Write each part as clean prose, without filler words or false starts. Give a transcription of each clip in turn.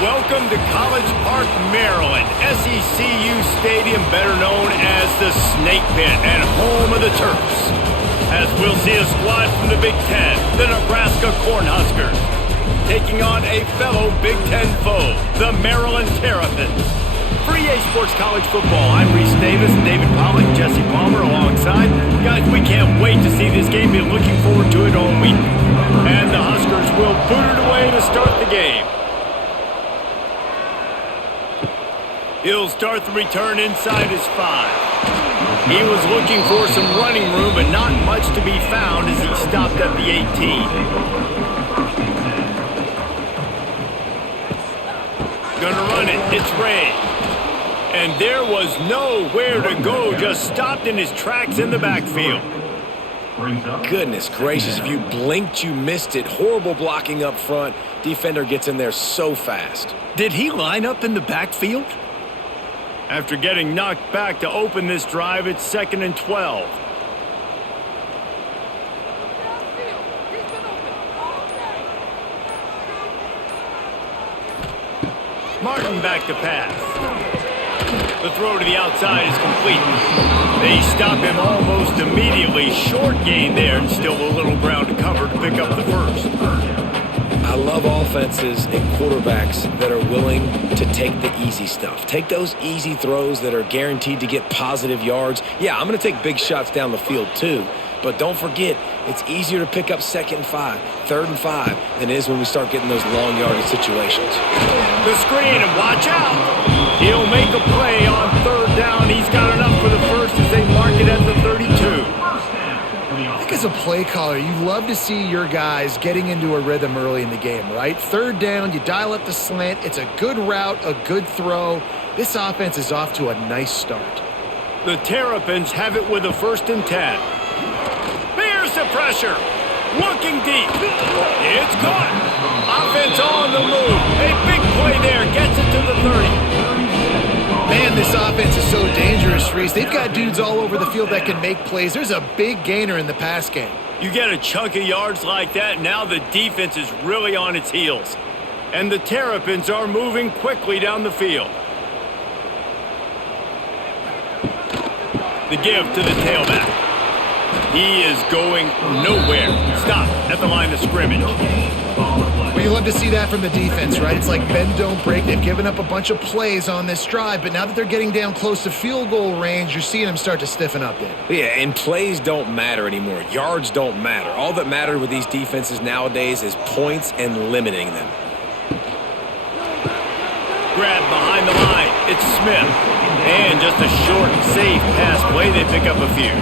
Welcome to College Park, Maryland, SECU Stadium, better known as the Snake Pit and home of the Terps. As we'll see a squad from the Big Ten, the Nebraska Cornhuskers, taking on a fellow Big Ten foe, the Maryland Terrapins. For EA Sports College Football, I'm Reese Davis and David Pollock, Jesse Palmer alongside. Guys, we can't wait to see this game. Be looking forward to it all week. And the Huskers will boot it away to start the game. He'll start the return inside his 5. He was looking for some running room, but not much to be found as he stopped at the 18. Gonna run it. It's Ray. And there was nowhere to go, just stopped in his tracks in the backfield. Goodness gracious, if you blinked, you missed it. Horrible blocking up front. Defender gets in there so fast. Did he line up in the backfield? After getting knocked back to open this drive, it's 2nd and 12. Martin back to pass. The throw to the outside is complete. They stop him almost immediately. Short gain there and still a little ground to cover to pick up the first. I love offenses and quarterbacks that are willing to take the easy stuff. Take those easy throws that are guaranteed to get positive yards. Yeah, I'm going to take big shots down the field too. But don't forget, it's easier to pick up 2nd and 5, 3rd and 5 than it is when we start getting those long yardage situations. The screen, and watch out. He'll make a play on 3rd down. He's got enough for the first as they mark it at the 32. I think as a play caller, you love to see your guys getting into a rhythm early in the game, right? 3rd down, you dial up the slant. It's a good route, a good throw. This offense is off to a nice start. The Terrapins have it with a 1st and 10. Here's the pressure. Looking deep. It's caught. Offense on the move. A big play there. Gets it to the 30. Man, this offense is so dangerous, Reese. They've got dudes all over the field that can make plays. There's a big gainer in the pass game. You get a chunk of yards like that, now the defense is really on its heels. And the Terrapins are moving quickly down the field. The give to the tailback. He is going nowhere. Stop at the line of scrimmage. Well, you love to see that from the defense, right? It's like bend, don't break. They've given up a bunch of plays on this drive, but now that they're getting down close to field goal range, you're seeing them start to stiffen up there. Yeah, and plays don't matter anymore. Yards don't matter. All that matters with these defenses nowadays is points and limiting them. Grab behind the line. It's Smith. And just a short, safe pass play. They pick up a few.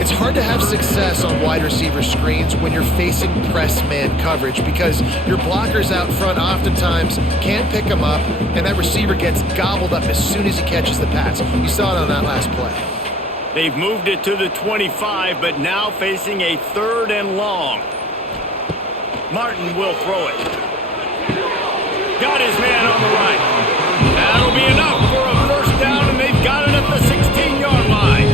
It's hard to have success on wide receiver screens when you're facing press man coverage because your blockers out front oftentimes can't pick them up, and that receiver gets gobbled up as soon as he catches the pass. You saw it on that last play. They've moved it to the 25, but now facing a 3rd and long. Martin will throw it. Got his man on the right. That'll be enough for a 1st down, and they've got it at the 16-yard line.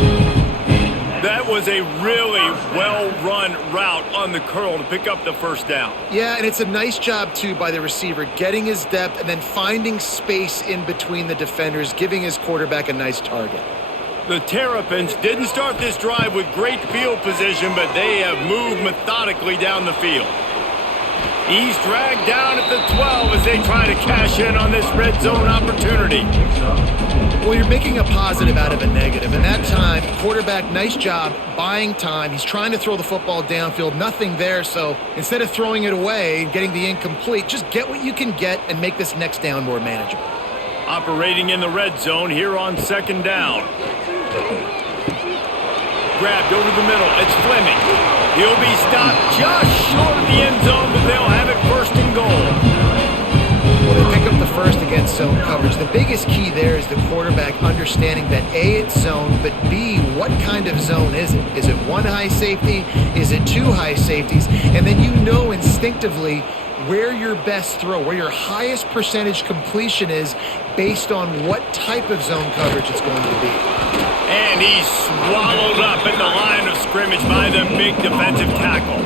That was a really well-run route on the curl to pick up the 1st down. Yeah, and it's a nice job, too, by the receiver, getting his depth and then finding space in between the defenders, giving his quarterback a nice target. The Terrapins didn't start this drive with great field position, but they have moved methodically down the field. He's dragged down at the 12 as they try to cash in on this red zone opportunity. Well, you're making a positive out of a negative. And that time, quarterback, nice job buying time. He's trying to throw the football downfield. Nothing there. So instead of throwing it away and getting the incomplete, just get what you can get and make this next down more manageable. Operating in the red zone here on 2nd down. Grabbed over the middle. It's Fleming. He'll be stopped just short of the end zone, but they'll have it 1st and goal. Well, they pick up the 1st against zone coverage. The biggest key there is the quarterback understanding that A, it's zone, but B, what kind of zone is it? Is it 1 high safety? Is it 2 high safeties? And then you know instinctively where your best throw, where your highest percentage completion is based on what type of zone coverage it's going to be. And he's swallowed up at the line of scrimmage by the big defensive tackle.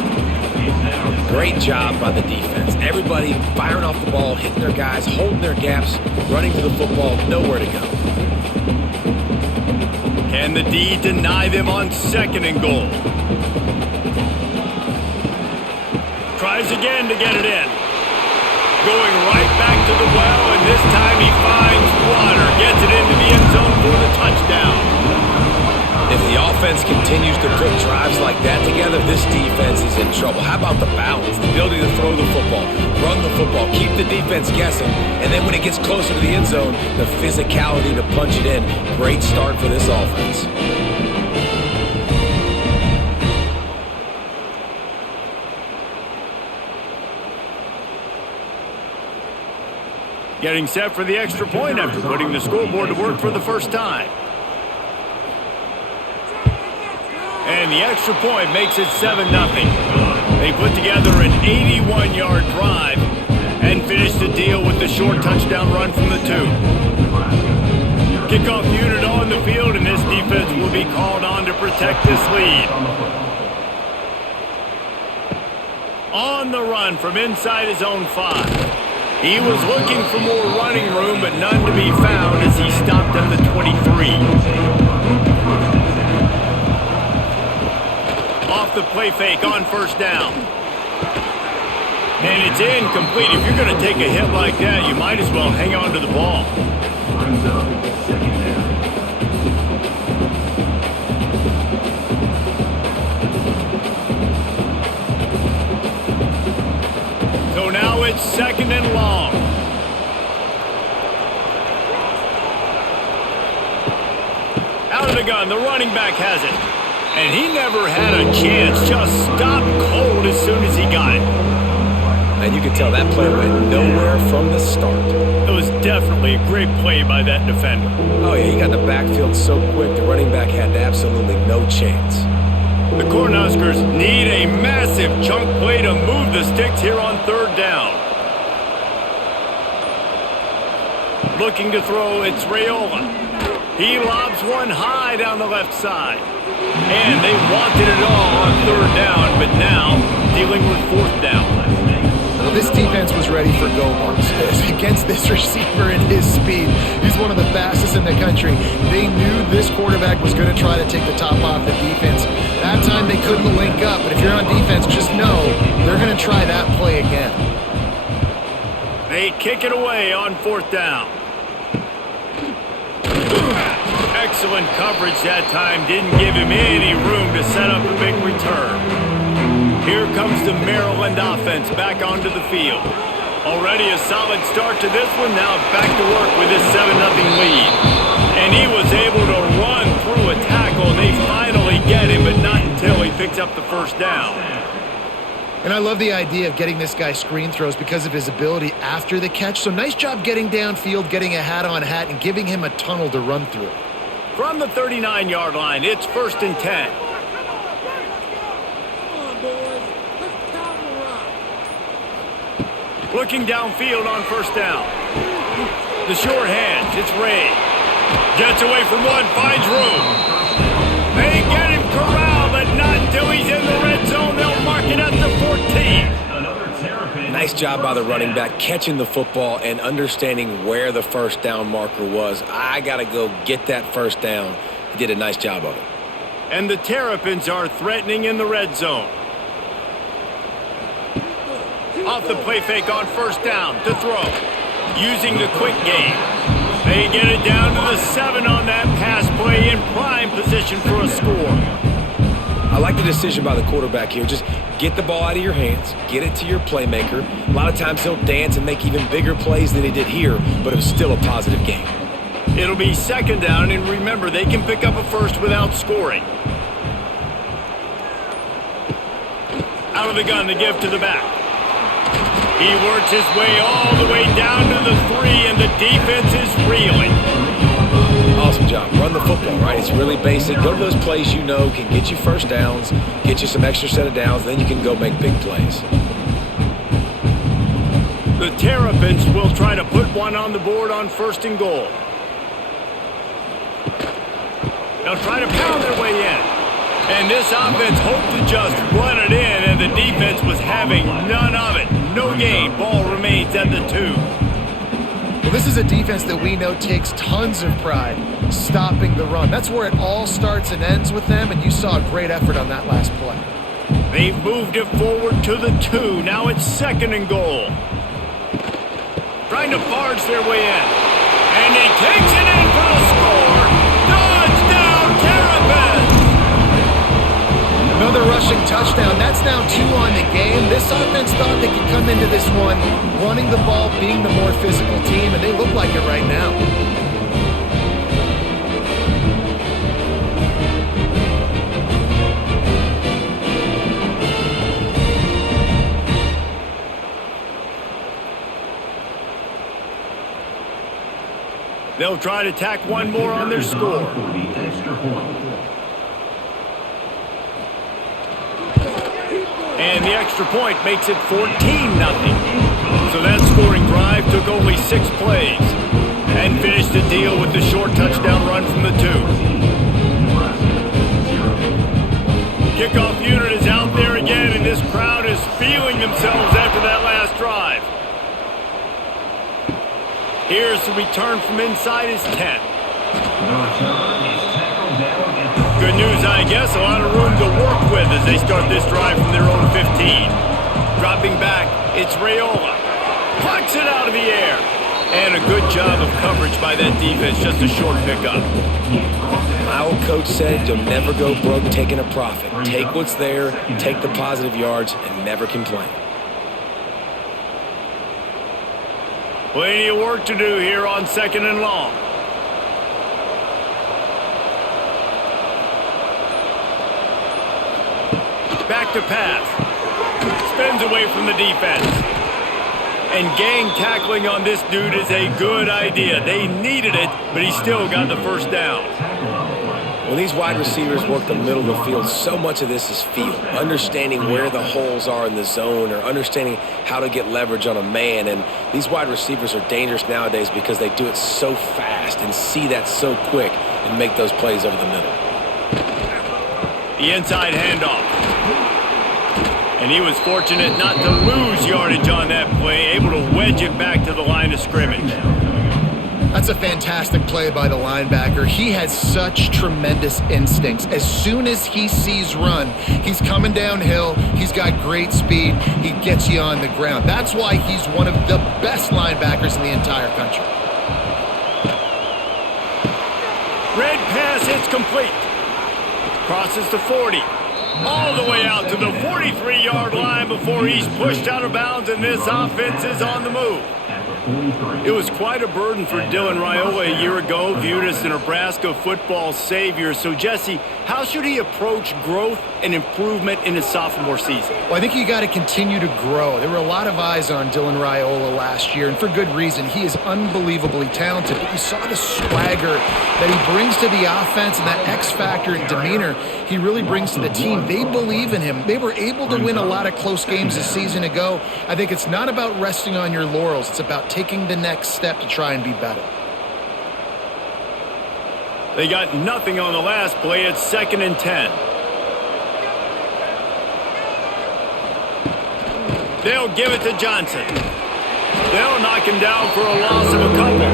Great job by the defense. Everybody firing off the ball, hitting their guys, holding their gaps, running to the football, nowhere to go. Can the D deny them on 2nd and goal? Tries again to get it in. Going right back to the well, and this time he finds water. Gets it into the end zone for the touchdown. If the offense continues to put drives like that together, this defense is in trouble. How about the balance, the ability to throw the football, run the football, keep the defense guessing, and then when it gets closer to the end zone, the physicality to punch it in. Great start for this offense. Getting set for the extra point after putting the scoreboard to work for the first time. And the extra point makes it 7-0. They put together an 81-yard drive and finish the deal with the short touchdown run from the 2. Kickoff unit on the field, and this defense will be called on to protect this lead. On the run from inside his own 5. He was looking for more running room, but none to be found as he stopped at the 23. Off the play fake on 1st down. And it's incomplete. If you're going to take a hit like that, you might as well hang on to the ball. So now it's 2nd and long. Out of the gun, the running back has it. And he never had a chance, just stopped cold as soon as he got it. And you can tell that play went nowhere from the start. It was definitely a great play by that defender. Oh, yeah, he got in the backfield so quick, the running back had absolutely no chance. The Cornhuskers need a massive chunk play to move the sticks here on 3rd down. Looking to throw, it's Raiola. He lobs one high down the left side. And they wanted it all on 3rd down, but now dealing with 4th down. Well, this defense was ready for go marks. Against this receiver and his speed, he's one of the fastest in the country. They knew this quarterback was going to try to take the top off the defense. That time they couldn't link up, but if you're on defense, just know they're going to try that play again. They kick it away on 4th down. Excellent coverage that time. Didn't give him any room to set up a big return. Here comes the Maryland offense back onto the field. Already a solid start to this one. Now back to work with his 7-0 lead. And he was able to run through a tackle. They finally get him, but not until he picks up the 1st down. And I love the idea of getting this guy screen throws because of his ability after the catch. So nice job getting downfield, getting a hat-on-hat, and giving him a tunnel to run through. From the 39-yard line, it's 1st and 10. Looking downfield on 1st down. The short hands, it's Ray. Gets away from one, finds room. They get him corralled, but not until he's in the red zone. They'll mark it at the 14. Nice job by the running back, catching the football and understanding where the 1st down marker was. I got to go get that 1st down. He did a nice job of it. And the Terrapins are threatening in the red zone. Off the play fake on 1st down to throw. Using the quick game. They get it down to the 7 on that pass play in prime position for a score. I like the decision by the quarterback here. Just get the ball out of your hands, get it to your playmaker. A lot of times he'll dance and make even bigger plays than he did here, but it was still a positive game. It'll be 2nd down, and remember, they can pick up a 1st without scoring. Out of the gun, the give to the back. He works his way all the way down to the 3, and the defense is reeling. Awesome job. Run the football, right? It's really basic. Go to those plays you know can get you 1st downs, get you some extra set of downs, then you can go make big plays. The Terrapins will try to put one on the board on 1st and goal. They'll try to pound their way in. And this offense hopes to just run it in, and the defense was having none of it. No gain. Ball remains at the 2. Well, this is a defense that we know takes tons of pride stopping the run. That's where it all starts and ends with them, and you saw a great effort on that last play. They've moved it forward to the 2. Now it's 2nd and goal. Trying to barge their way in. And he takes it in for the score. Touchdown, Terrapins! Another rushing touchdown. That's now 2 on the game. This offense thought they could come into this one running the ball, being the more physical team, and they look like it right now. They'll try to tack one more on their score. And the extra point makes it 14-0. So that scoring drive took only 6 plays and finished the deal with the short touchdown run from the 2. Kickoff unit is out there again, and this crowd is feeling themselves after that last drive. Here's the return from inside his 10. Good news, I guess. A lot of room to work with as they start this drive from their own 15. Dropping back, it's Raiola. Plucks it out of the air. And a good job of coverage by that defense. Just a short pickup. My old coach said you'll never go broke taking a profit. Take what's there, take the positive yards, and never complain. Plenty of work to do here on 2nd and long. Back to pass. Spins away from the defense. And gang tackling on this dude is a good idea. They needed it, but he still got the first down. When these wide receivers work the middle of the field, so much of this is feel. Understanding where the holes are in the zone or understanding how to get leverage on a man. And these wide receivers are dangerous nowadays because they do it so fast and see that so quick and make those plays over the middle. The inside handoff. And he was fortunate not to lose yardage on that play, able to wedge it back to the line of scrimmage. That's a fantastic play by the linebacker. He has such tremendous instincts. As soon as he sees run, he's coming downhill. He's got great speed. He gets you on the ground. That's why he's one of the best linebackers in the entire country. Red pass hits complete. Crosses the 40. All the way out to the 43-yard line before he's pushed out of bounds, and this offense is on the move. It was quite a burden for Dylan Raiola a year ago, viewed as the Nebraska football savior. So, Jesse, how should he approach growth and improvement in his sophomore season? Well, I think you got to continue to grow. There were a lot of eyes on Dylan Raiola last year, and for good reason. He is unbelievably talented, but you saw the swagger that he brings to the offense and that X factor and demeanor he really brings to the team. They believe in him. They were able to win a lot of close games a season ago. I think it's not about resting on your laurels. It's about taking the next step to try and be better. They got nothing on the last play. It's 2nd and 10. They'll give it to Johnson. They'll knock him down for a loss of a couple.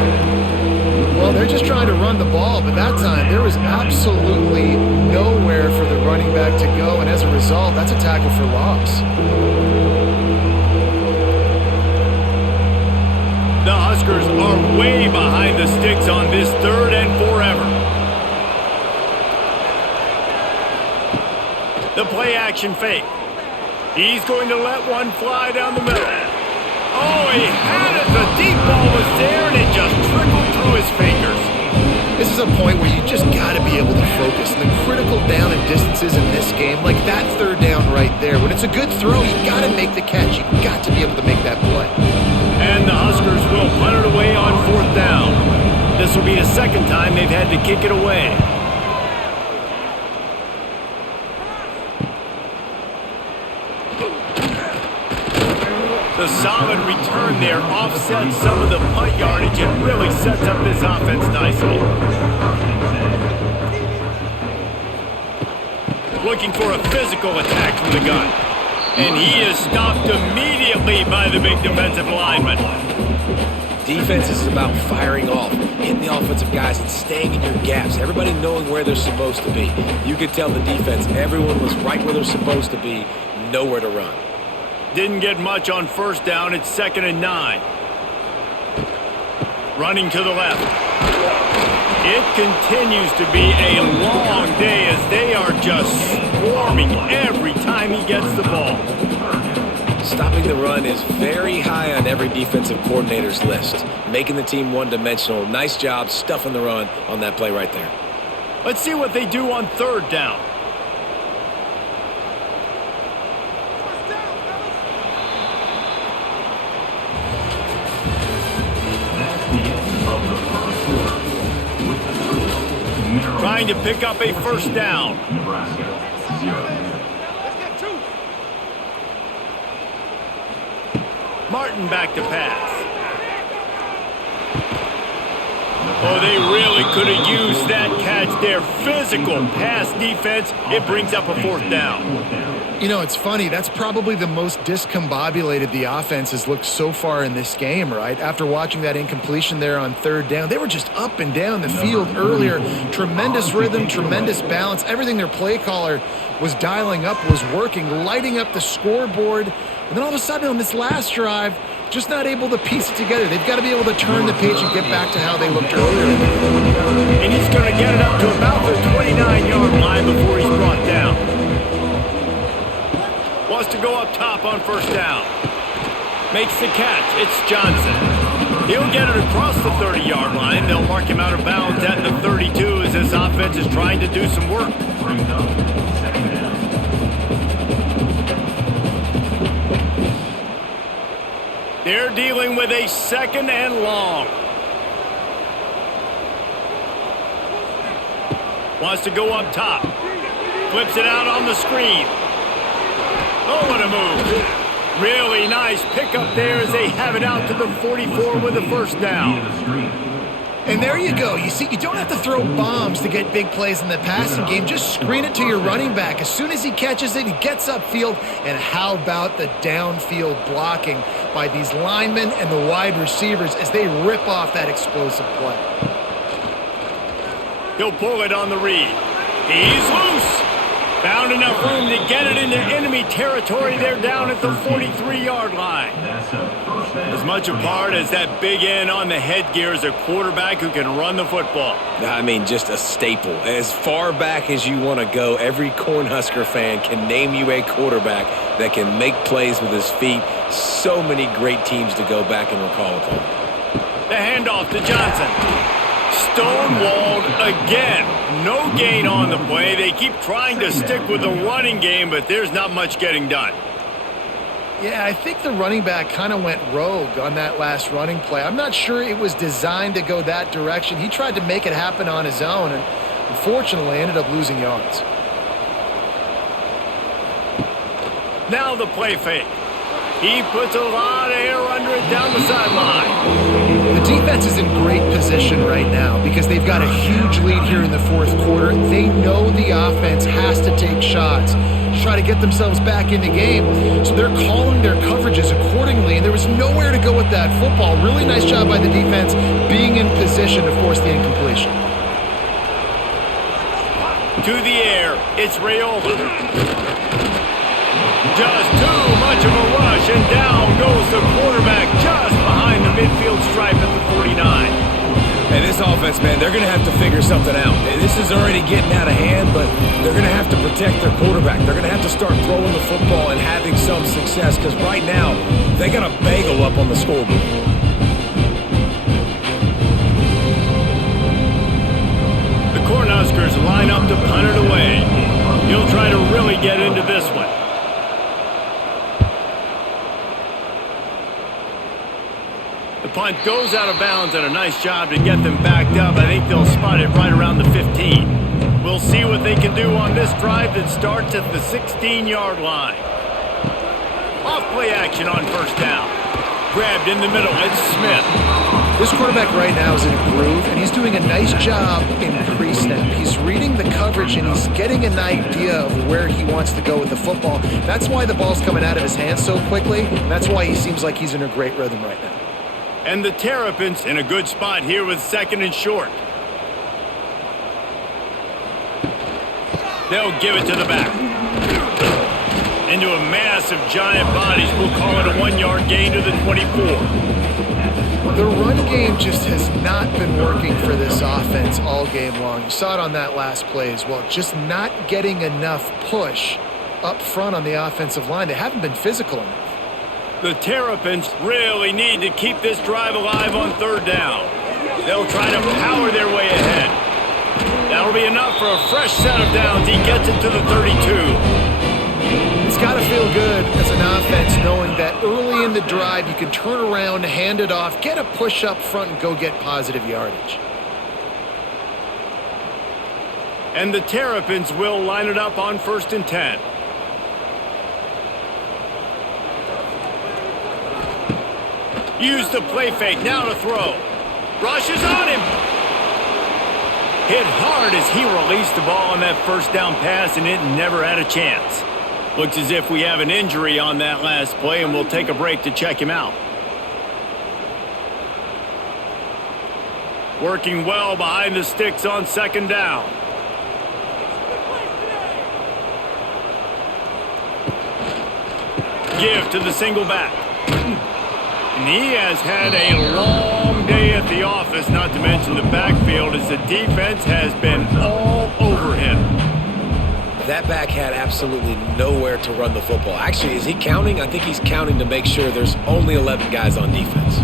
Well, they're just trying to run the ball, but that time there was absolutely nowhere for the running back to go, and as a result, that's a tackle for loss. The Huskers are way behind the sticks on this 3rd and forever. The play action fake. He's going to let one fly down the middle. Oh, he had it. The deep ball was there, and it just trickled through his fingers. This is a point where you just got to be able to focus. The critical down and distances in this game, like that 3rd down right there. When it's a good throw, you got to make the catch. You got to be able to make that play. And the Huskers will punt it away on 4th down. This will be the 2nd time they've had to kick it away. The solid return there offsets some of the punt yardage and really sets up this offense nicely. Looking for a physical attack from the gun. And he is stopped immediately by the big defensive lineman. Defense is about firing off, hitting the offensive guys, and staying in your gaps. Everybody knowing where they're supposed to be. You could tell the defense, everyone was right where they're supposed to be, nowhere to run. Didn't get much on first down. It's 2nd and 9. Running to the left. It continues to be a long day as they are just swarming every time he gets the ball. Stopping the run is very high on every defensive coordinator's list. Making the team one-dimensional. Nice job stuffing the run on that play right there. Let's see what they do on 3rd down. Trying to pick up a 1st down. Nebraska, 0. Martin back to pass. Oh, they really could have used that catch there. Physical pass defense. It brings up a 4th down. You know, it's funny. That's probably the most discombobulated the offense has looked so far in this game, right? After watching that incompletion there on 3rd down, they were just up and down the field earlier. Tremendous rhythm, tremendous balance. Everything their play caller was dialing up was working, lighting up the scoreboard. And then all of a sudden on this last drive, just not able to piece it together. They've got to be able to turn the page and get back to how they looked earlier. And he's going to get it up to about the 29-yard line before he's brought down. Wants to go up top on 1st down. Makes the catch. It's Johnson. He'll get it across the 30-yard line. They'll mark him out of bounds at the 32 as this offense is trying to do some work. They're dealing with a 2nd and long. Wants to go up top. Flips it out on the screen. Oh, what a move. Really nice pickup there as they have it out to the 44 with the 1st down. And there you go. You see, you don't have to throw bombs to get big plays in the passing game. Just screen it to your running back. As soon as he catches it, he gets upfield. And how about the downfield blocking by these linemen and the wide receivers as they rip off that explosive play. He'll pull it on the read. He's loose. Found enough room to get it into enemy territory. They're down at the 43-yard line. As much a part as that big end on the headgear is a quarterback who can run the football. I mean, just a staple. As far back as you want to go, every Cornhusker fan can name you a quarterback that can make plays with his feet. So many great teams to go back and recall upon. The handoff to Johnson. Stonewalled again. No gain on the play. They keep trying to stick with the running game, but there's not much getting done. Yeah, I think the running back kind of went rogue on that last running play. I'm not sure it was designed to go that direction. He tried to make it happen on his own and unfortunately ended up losing yards. Now the play fake. He puts a lot of air under it down the sideline. The defense is in great position right now because they've got a huge lead here in the 4th quarter. They know the offense has to take shots to try to get themselves back in the game. So they're calling their coverages accordingly, and there was nowhere to go with that football. Really nice job by the defense being in position to force the incompletion. To the air, it's Rayola. Just too much of a rush, and down goes the quarterback just behind the midfield stripe at the 49. And this offense, man, they're going to have to figure something out. This is already getting out of hand, but they're going to have to protect their quarterback. They're going to have to start throwing the football and having some success because right now they got a bagel up on the scoreboard. The Cornhuskers line up to punt it away. He'll try to really get into this one. The punt goes out of bounds, and a nice job to get them backed up. I think they'll spot it right around the 15. We'll see what they can do on this drive that starts at the 16-yard line. Off play action on 1st down. Grabbed in the middle, it's Smith. This quarterback right now is in a groove, and he's doing a nice job in pre-snap. He's reading the coverage, and he's getting an idea of where he wants to go with the football. That's why the ball's coming out of his hands so quickly. That's why he seems like he's in a great rhythm right now. And the Terrapins in a good spot here with 2nd and short. They'll give it to the back. Into a mass of giant bodies. We'll call it a 1-yard gain to the 24. The run game just has not been working for this offense all game long. You saw it on that last play as well. Just not getting enough push up front on the offensive line. They haven't been physical enough. The Terrapins really need to keep this drive alive on 3rd down. They'll try to power their way ahead. That'll be enough for a fresh set of downs. He gets it to the 32. It's got to feel good as an offense knowing that early in the drive you can turn around, hand it off, get a push up front, and go get positive yardage. And the Terrapins will line it up on 1st and 10. Use the play fake, now to throw. Rushes on him. Hit hard as he released the ball on that 1st down pass, and it never had a chance. Looks as if we have an injury on that last play, and we'll take a break to check him out. Working well behind the sticks on 2nd down. Give to the single back. And he has had a long day at the office, not to mention the backfield, as the defense has been all over him. That back had absolutely nowhere to run the football. Actually, is he counting? I think he's counting to make sure there's only 11 guys on defense.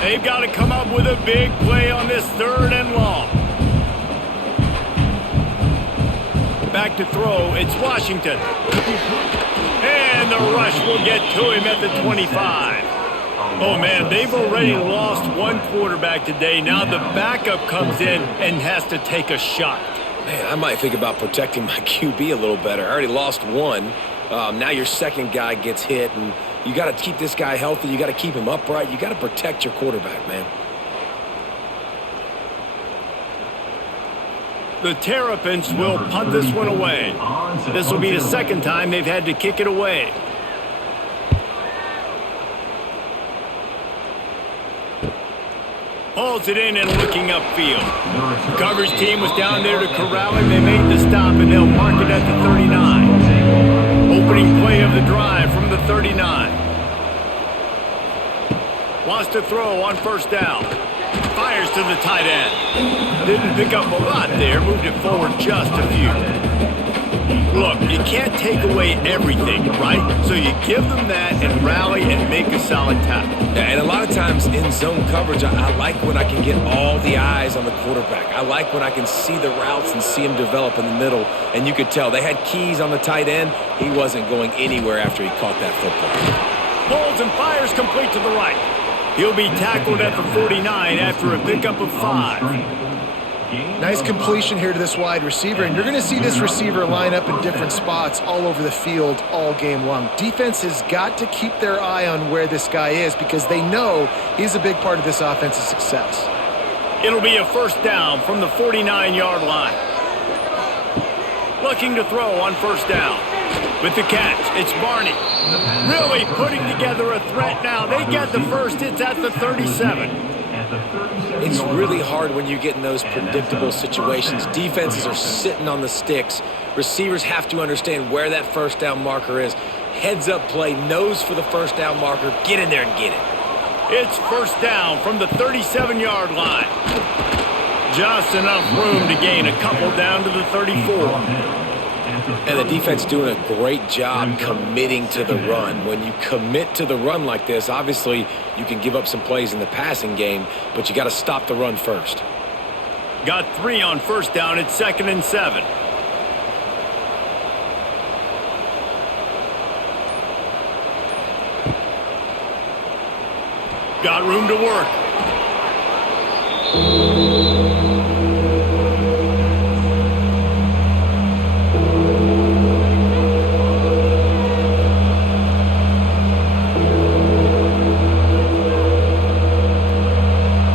They've got to come up with a big play on this 3rd and long. Back to throw, it's Washington. And the rush will get to him at the 25. Oh, man, they've already lost one quarterback today. Now the backup comes in and has to take a shot. Man, I might think about protecting my QB a little better. I already lost one. Now your 2nd guy gets hit, and you got to keep this guy healthy. You got to keep him upright. You got to protect your quarterback, man. The Terrapins will punt this one away. This will be the 2nd time they've had to kick it away. Hauls it in and looking upfield. The coverage team was down there to corral him. They made the stop, and they'll mark it at the 39. Opening play of the drive from the 39. Wants to throw on 1st down. Fires to the tight end. Didn't pick up a lot there. Moved it forward just a few. Look, you can't take away everything, right? So you give them that and rally and make a solid tackle. Yeah, and a lot of times in zone coverage, I like when I can get all the eyes on the quarterback. I like when I can see the routes and see him develop in the middle. And you could tell they had keys on the tight end. He wasn't going anywhere after he caught that football. Pulls and fires complete to the right. He'll be tackled at the 49 after a pickup of 5. Nice completion here to this wide receiver, and you're going to see this receiver line up in different spots all over the field all game long. Defense has got to keep their eye on where this guy is because they know he's a big part of this offense's success. It'll be a 1st down from the 49-yard line. Looking to throw on 1st down. With the catch, it's Barney. Really putting together a threat now. They get the first. It's at the 37. It's really hard when you get in those predictable situations. Defenses are sitting on the sticks. Receivers have to understand where that 1st down marker is. Heads up play, nose for the 1st down marker. Get in there and get it. It's 1st down from the 37-yard line. Just enough room to gain a couple down to the 34. And the defense doing a great job committing to the run. When you commit to the run like this, obviously you can give up some plays in the passing game, but you got to stop the run first. Got 3 on 1st down. It's 2nd and 7. Got room to work.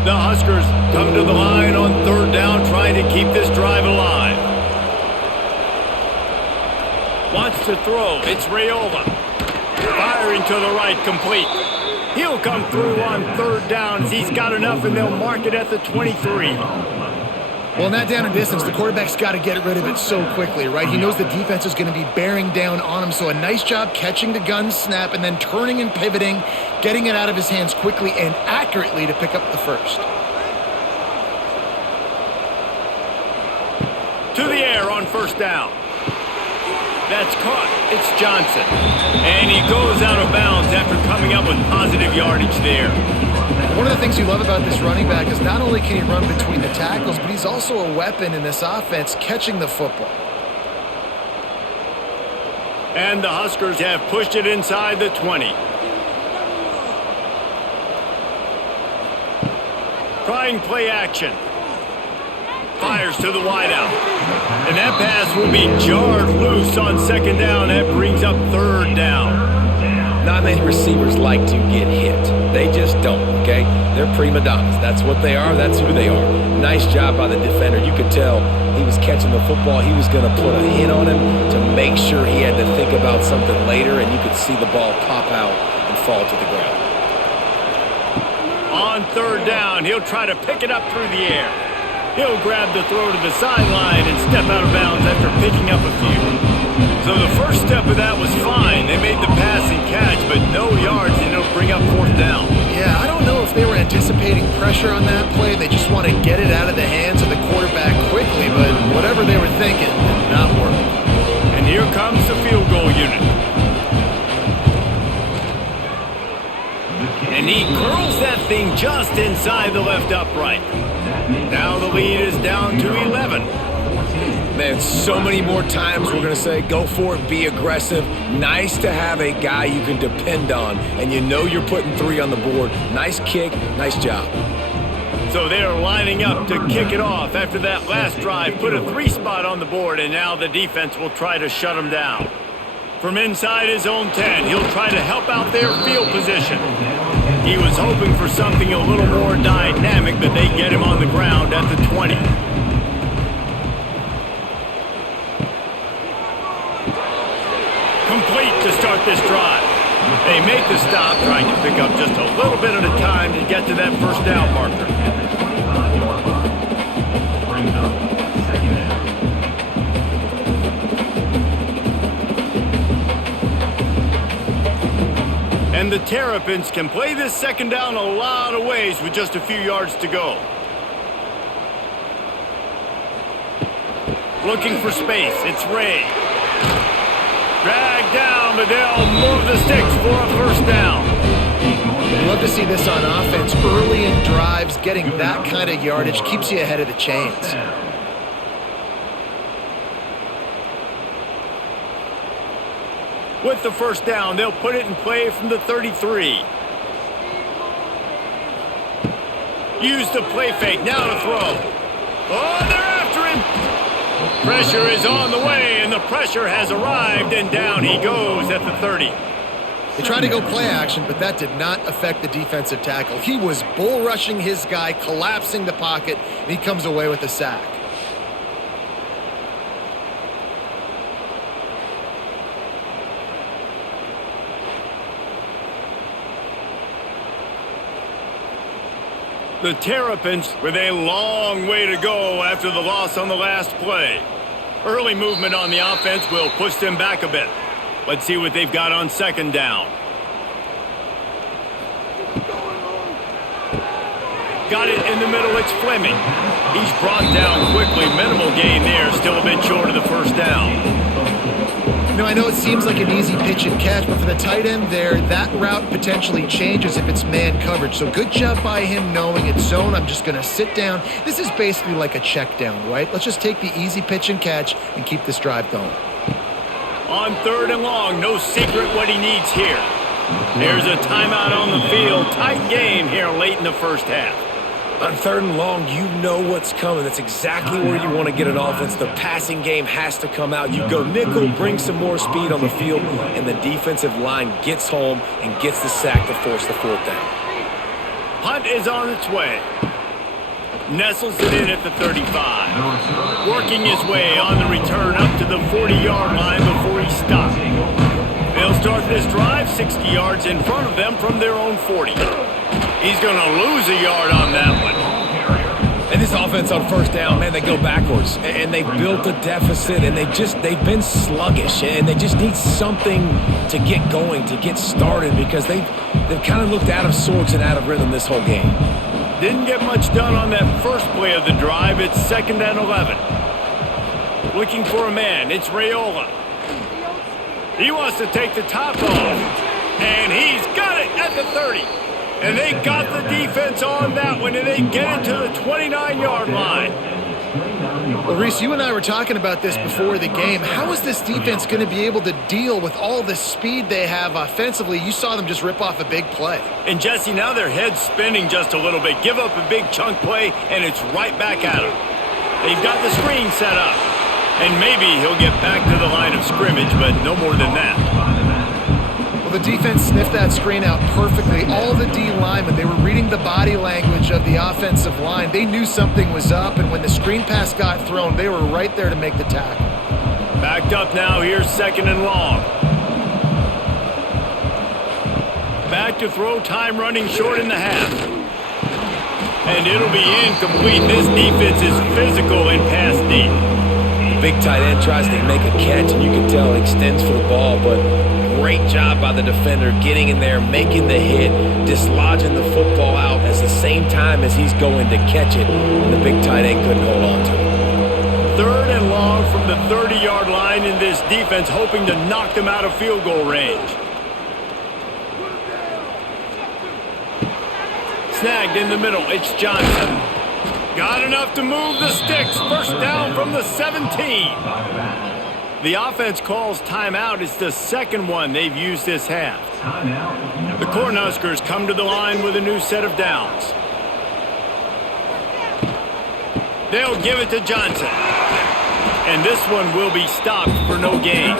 The Huskers come to the line on third down, trying to keep this drive alive. Wants to throw. It's Rayola. Firing to the right, complete. He'll come through on third down as he's got enough, and they'll mark it at the 23. Well, in that down and distance, the quarterback's got to get rid of it so quickly, right? He knows the defense is going to be bearing down on him, so a nice job catching the gun snap and then turning and pivoting, getting it out of his hands quickly and accurately to pick up the first. To the air on first down. That's caught. It's Johnson. And he goes out of bounds after coming up with positive yardage there. One of the things you love about this running back is not only can he run between the tackles, but he's also a weapon in this offense catching the football. And the Huskers have pushed it inside the 20. Trying play action. Fires to the wideout. And that pass will be jarred loose on second down. That brings up third down. Not many receivers like to get hit. They just don't, okay? They're prima donnas. That's what they are. That's who they are. Nice job by the defender. You could tell he was catching the football. He was going to put a hit on him to make sure he had to think about something later, and you could see the ball pop out and fall to the ground. On third down, he'll try to pick it up through the air. He'll grab the throw to the sideline and step out of bounds after picking up a few. So the first step of that was fine. They made the pass and catch, but no yards, and it'll bring up fourth down. Yeah, I don't know if they were anticipating pressure on that play. They just want to get it out of the hands of the quarterback quickly, but whatever they were thinking did not work. And here comes the field goal unit. And he curls that thing just inside the left upright. Now the lead is down to 11. Man, so many more times we're going to say, go for it, be aggressive. Nice to have a guy you can depend on, and you know you're putting 3 on the board. Nice kick, nice job. So they're lining up to kick it off after that last drive. Put a 3 spot on the board, and now the defense will try to shut him down. From inside his own 10, he'll try to help out their field position. He was hoping for something a little more dynamic, but they get him on the ground at the 20. Complete to start this drive. They make the stop, trying to pick up just a little bit at a time to get to that first down marker. Brings up second down. And the Terrapins can play this second down a lot of ways with just a few yards to go. Looking for space. It's Ray. Dragged down, but they'll move the sticks for a first down. Love to see this on offense. Early in drives, getting that kind of yardage keeps you ahead of the chains. With the first down, they'll put it in play from the 33. Use the play fake, now to throw. Oh, they're after him! Pressure is on the way, and the pressure has arrived, and down he goes at the 30. They tried to go play action, but that did not affect the defensive tackle. He was bull rushing his guy, collapsing the pocket, and he comes away with a sack. The Terrapins with a long way to go after the loss on the last play. Early movement on the offense will push them back a bit. Let's see what they've got on second down. Got it in the middle, it's Fleming. He's brought down quickly. Minimal gain there, still a bit short of the first down. You know, I know it seems like an easy pitch and catch, but for the tight end there, that route potentially changes if it's man coverage. So good job by him knowing it's zone. I'm just going to sit down. This is basically like a check down, right? Let's just take the easy pitch and catch and keep this drive going. On third and long, no secret what he needs here. There's a timeout on the field. Tight game here late in the first half. On third and long, you know what's coming. That's exactly where you want to get an offense. The passing game has to come out. You go nickel, bring some more speed on the field, and the defensive line gets home and gets the sack to force the fourth down. Hunt is on its way. Nestles it in at the 35. Working his way on the return up to the 40-yard line before he stopped. They'll start this drive 60 yards in front of them from their own 40. He's going to lose a yard on that one. And this offense on first down, man, they go backwards. And they've built a deficit, and they've been sluggish. And they just need something to get going, to get started, because they've kind of looked out of sorts and out of rhythm this whole game. Didn't get much done on that first play of the drive. It's 2nd and 11. Looking for a man. It's Raiola. He wants to take the top off. And he's got it at the 30. And they got the defense on that one, and they get it to the 29-yard line. Well, Reese, you and I were talking about this before the game. How is this defense going to be able to deal with all the speed they have offensively? You saw them just rip off a big play. And, Jesse, now their head's spinning just a little bit. Give up a big chunk play, and it's right back at them. They've got the screen set up. And maybe he'll get back to the line of scrimmage, but no more than that. Well, the defense sniffed that screen out perfectly. All the D linemen, they were reading the body language of the offensive line. They knew something was up, and when the screen pass got thrown, they were right there to make the tackle. Backed up now, here's 2nd and long. Back to throw, time running short in the half. And it'll be incomplete. This defense is physical in pass deep. Big tight end tries to make a catch, and you can tell it extends for the ball, but great job by the defender getting in there, making the hit, dislodging the football out at the same time as he's going to catch it, and the big tight end couldn't hold on to it. 3rd and long from the 30-yard line in this defense, hoping to knock them out of field goal range. Snagged in the middle, it's Johnson. Got enough to move the sticks. First down from the 17. The offense calls timeout. It's the second one they've used this half. The Cornhuskers come to the line with a new set of downs. They'll give it to Johnson. And this one will be stopped for no gain.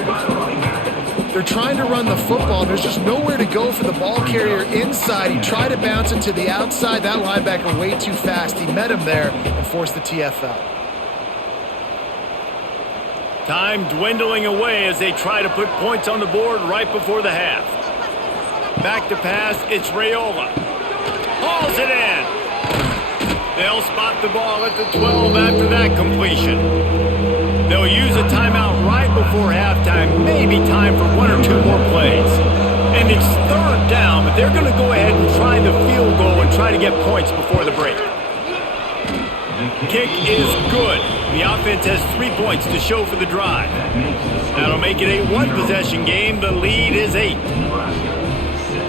They're trying to run the football. There's just nowhere to go for the ball carrier inside. He tried to bounce it to the outside. That linebacker way too fast. He met him there and forced the TFL. Time dwindling away as they try to put points on the board right before the half. Back to pass, it's Raiola. Hauls it in. They'll spot the ball at the 12 after that completion. They'll use a timeout right before halftime, maybe time for 1 or 2 more plays. And it's 3rd down, but they're going to go ahead and try the field goal and try to get points before the break. Kick is good. The offense has 3 points to show for the drive. That'll make it a 1-possession game. The lead is 8.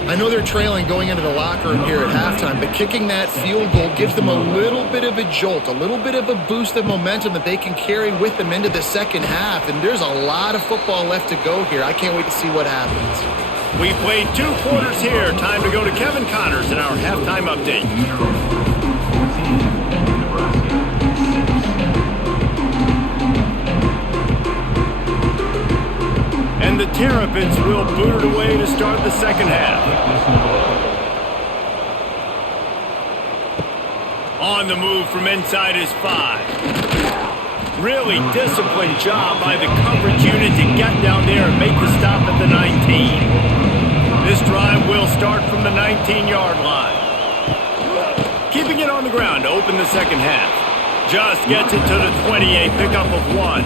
I know they're trailing going into the locker room here at halftime, but kicking that field goal gives them a little bit of a jolt, a little bit of a boost of momentum that they can carry with them into the second half. And there's a lot of football left to go here. I can't wait to see what happens. We've played 2 quarters here. Time to go to Kevin Connors in our halftime update. And the Terrapins will boot it away to start the second half. On the move from inside his 5. Really disciplined job by the coverage unit to get down there and make the stop at the 19. This drive will start from the 19-yard line. Keeping it on the ground to open the second half. Just gets it to the 28, pickup of 1.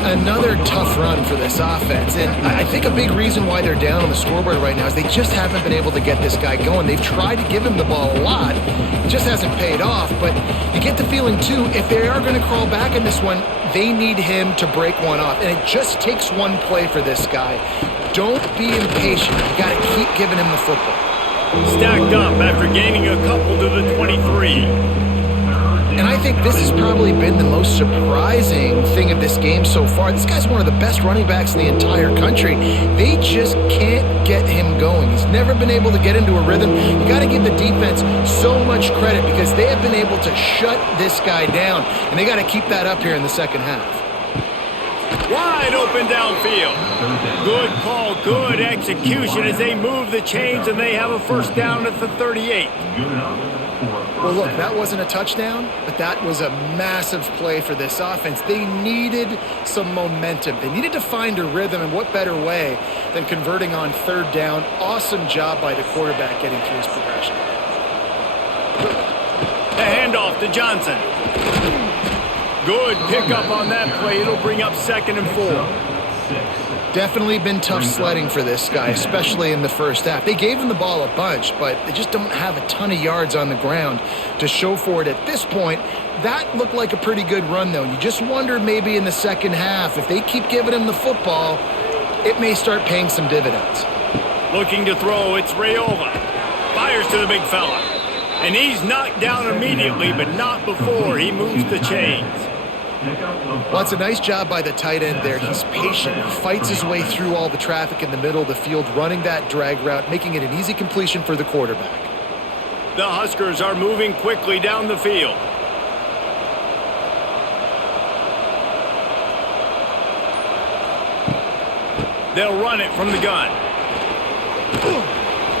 Another tough run for this offense, and I think a big reason why they're down on the scoreboard right now is they just haven't been able to get this guy going. They've tried to give him the ball a lot. It just hasn't paid off, but you get the feeling, too, if they are going to crawl back in this one, they need him to break one off, and it just takes one play for this guy. Don't be impatient. You got to keep giving him the football. Stacked up after gaining a couple to the 23. And I think this has probably been the most surprising thing of this game so far. This guy's one of the best running backs in the entire country. They just can't get him going. He's never been able to get into a rhythm. You got to give the defense so much credit because they have been able to shut this guy down, and they got to keep that up here in the second half. Wide open downfield. Good call, good execution as they move the chains, and they have a first down at the 38. Well, look, that wasn't a touchdown, but that was a massive play for this offense. They needed some momentum. They needed to find a rhythm, and what better way than converting on third down. Awesome job by the quarterback getting through his progression. The handoff to Johnson. Good pickup on that play. It'll bring up 2nd and 4. Definitely been tough sledding for this guy, especially in the first half. They gave him the ball a bunch, but they just don't have a ton of yards on the ground to show for it at this point. That looked like a pretty good run, though. You just wonder maybe in the second half, if they keep giving him the football, it may start paying some dividends. Looking to throw, it's Rayola. Fires to the big fella. And he's knocked down immediately, but not before he moves the chains. Well, it's a nice job by the tight end there. He's patient. He fights his way through all the traffic in the middle of the field, running that drag route, making it an easy completion for the quarterback. The Huskers are moving quickly down the field. They'll run it from the gun.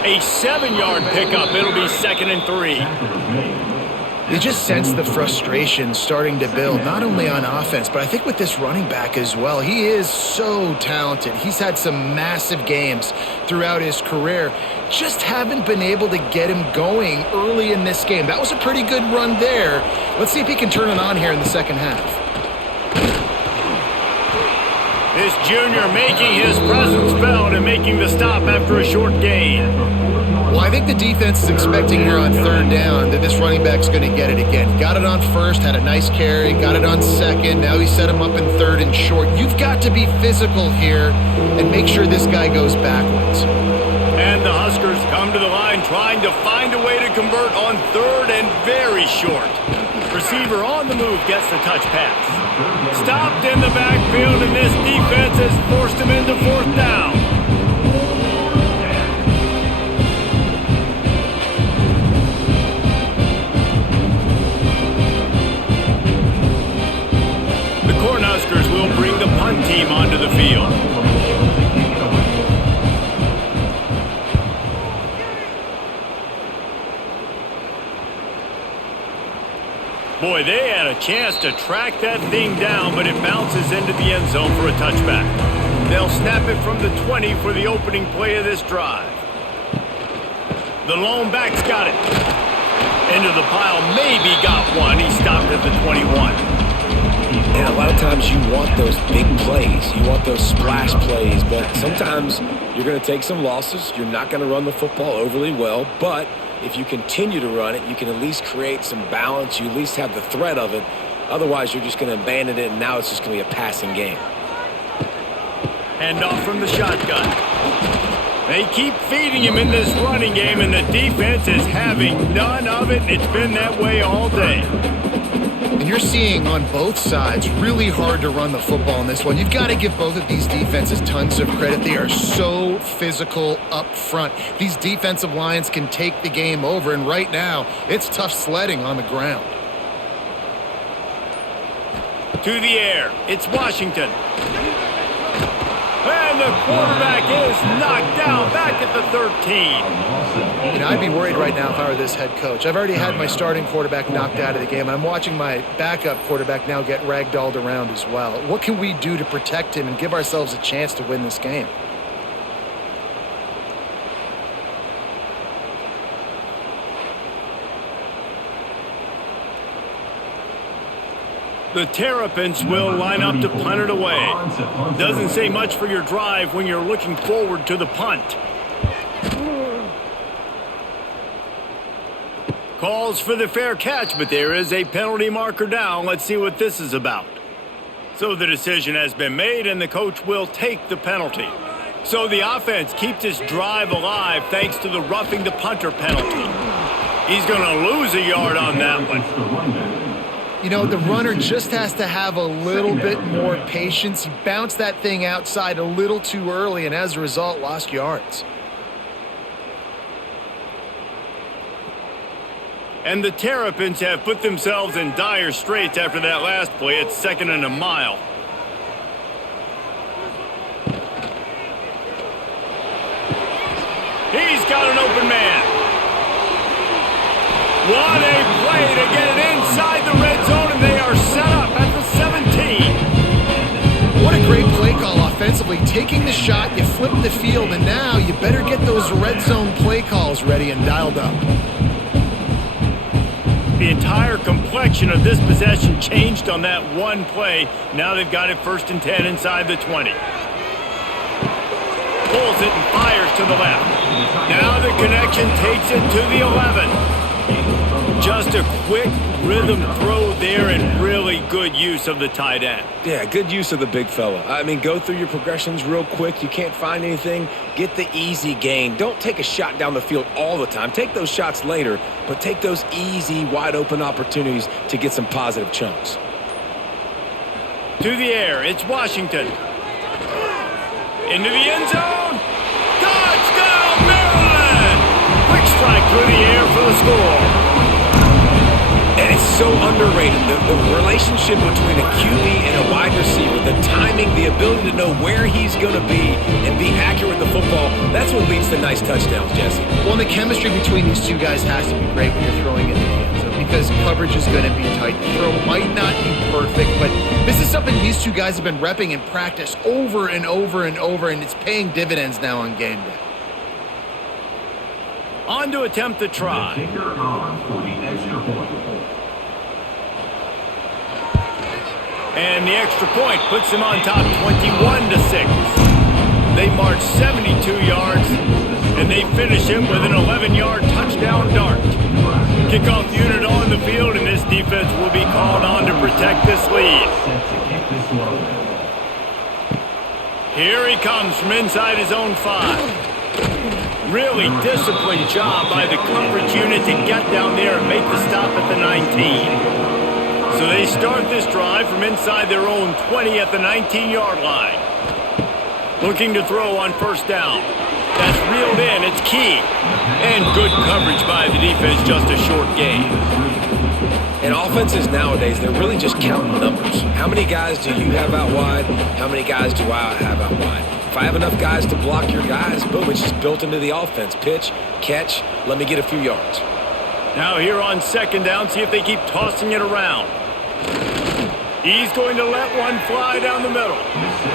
A 7-yard pickup. It'll be 2nd and 3. You just sense the frustration starting to build, not only on offense, but I think with this running back as well. He is so talented. He's had some massive games throughout his career. Just haven't been able to get him going early in this game. That was a pretty good run there. Let's see if he can turn it on here in the second half. This junior making his presence felt and making the stop after a short gain. Well, I think the defense is expecting here on third down that this running back's going to get it again. Got it on first, had a nice carry, got it on second. Now he set him up in third and short. You've got to be physical here and make sure this guy goes backwards. And the Huskers come to the line trying to find a way to convert on third and very short. Receiver on the move gets the touch pass. Stopped in the backfield, and this defense has forced him into 4th down. The Cornhuskers will bring the punt team onto the field. Boy, they had a chance to track that thing down, but it bounces into the end zone for a touchback. They'll snap it from the 20 for the opening play of this drive. The lone back's got it. Into the pile, maybe got one. He stopped at the 21. And a lot of times you want those big plays. You want those splash plays, but sometimes you're going to take some losses. You're not going to run the football overly well, but if you continue to run it, you can at least create some balance. You at least have the threat of it. Otherwise, you're just going to abandon it, and now it's just going to be a passing game. Hand off from the shotgun. They keep feeding him in this running game, and the defense is having none of it. It's been that way all day. And you're seeing on both sides really hard to run the football in this one. You've got to give both of these defenses tons of credit. They are so physical up front. These defensive lines can take the game over, and right now it's tough sledding on the ground. To the air, it's Washington. And the quarterback is knocked down back at the 13. You know, I'd be worried right now if I were this head coach. I've already had my starting quarterback knocked out of the game, and I'm watching my backup quarterback now get ragdolled around as well. What can we do to protect him and give ourselves a chance to win this game? The Terrapins will line up to punt it away. Doesn't say much for your drive when you're looking forward to the punt. Calls for the fair catch, but there is a penalty marker down. Let's see what this is about. So the decision has been made, and the coach will take the penalty. So the offense keeps this drive alive thanks to the roughing the punter penalty. He's going to lose a yard on that one. You know, the runner just has to have a little bit more patience. He bounced that thing outside a little too early, and as a result, lost yards. And the Terrapins have put themselves in dire straits after that last play. It's 2nd and a mile. He's got an open man. What a play to get it inside the red zone, and they are set up at the 17. What a great play call offensively. Taking the shot, you flip the field, and now you better get those red zone play calls ready and dialed up. The entire complexion of this possession changed on that one play. Now they've got it 1st and 10 inside the 20. Pulls it and fires to the left. Now the connection takes it to the 11. Just a quick rhythm throw there and really good use of the tight end. Yeah, good use of the big fella. I mean, go through your progressions real quick. You can't find anything. Get the easy gain. Don't take a shot down the field all the time. Take those shots later, but take those easy, wide-open opportunities to get some positive chunks. To the air, it's Washington. Into the end zone. Touchdown, Maryland! Quick strike through the air for the score. And it's so underrated. The relationship between a QB and a wide receiver, the timing, the ability to know where he's going to be and be accurate with the football, that's what leads to nice touchdowns, Jesse. Well, the chemistry between these two guys has to be great when you're throwing in the end zone because coverage is going to be tight. The throw might not be perfect, but this is something these two guys have been repping in practice over and over and over, and it's paying dividends now on game day. On to attempt the try. Kicker on for the extra point. And the extra point puts them on top 21-6. They march 72 yards, and they finish it with an 11-yard touchdown dart. Kickoff unit on the field, and this defense will be called on to protect this lead. Set to kick this one. Here he comes from inside his own 5. Really disciplined job by the coverage unit to get down there and make the stop at the 19. So they start this drive from inside their own 20 at the 19-yard line. Looking to throw on 1st down. That's reeled in. It's key. And good coverage by the defense, just a short gain. And offenses nowadays, they're really just counting numbers. How many guys do you have out wide? How many guys do I have out wide? If I have enough guys to block your guys, boom, it's just built into the offense. Pitch, catch, let me get a few yards. Now here on 2nd down, see if they keep tossing it around. He's going to let one fly down the middle.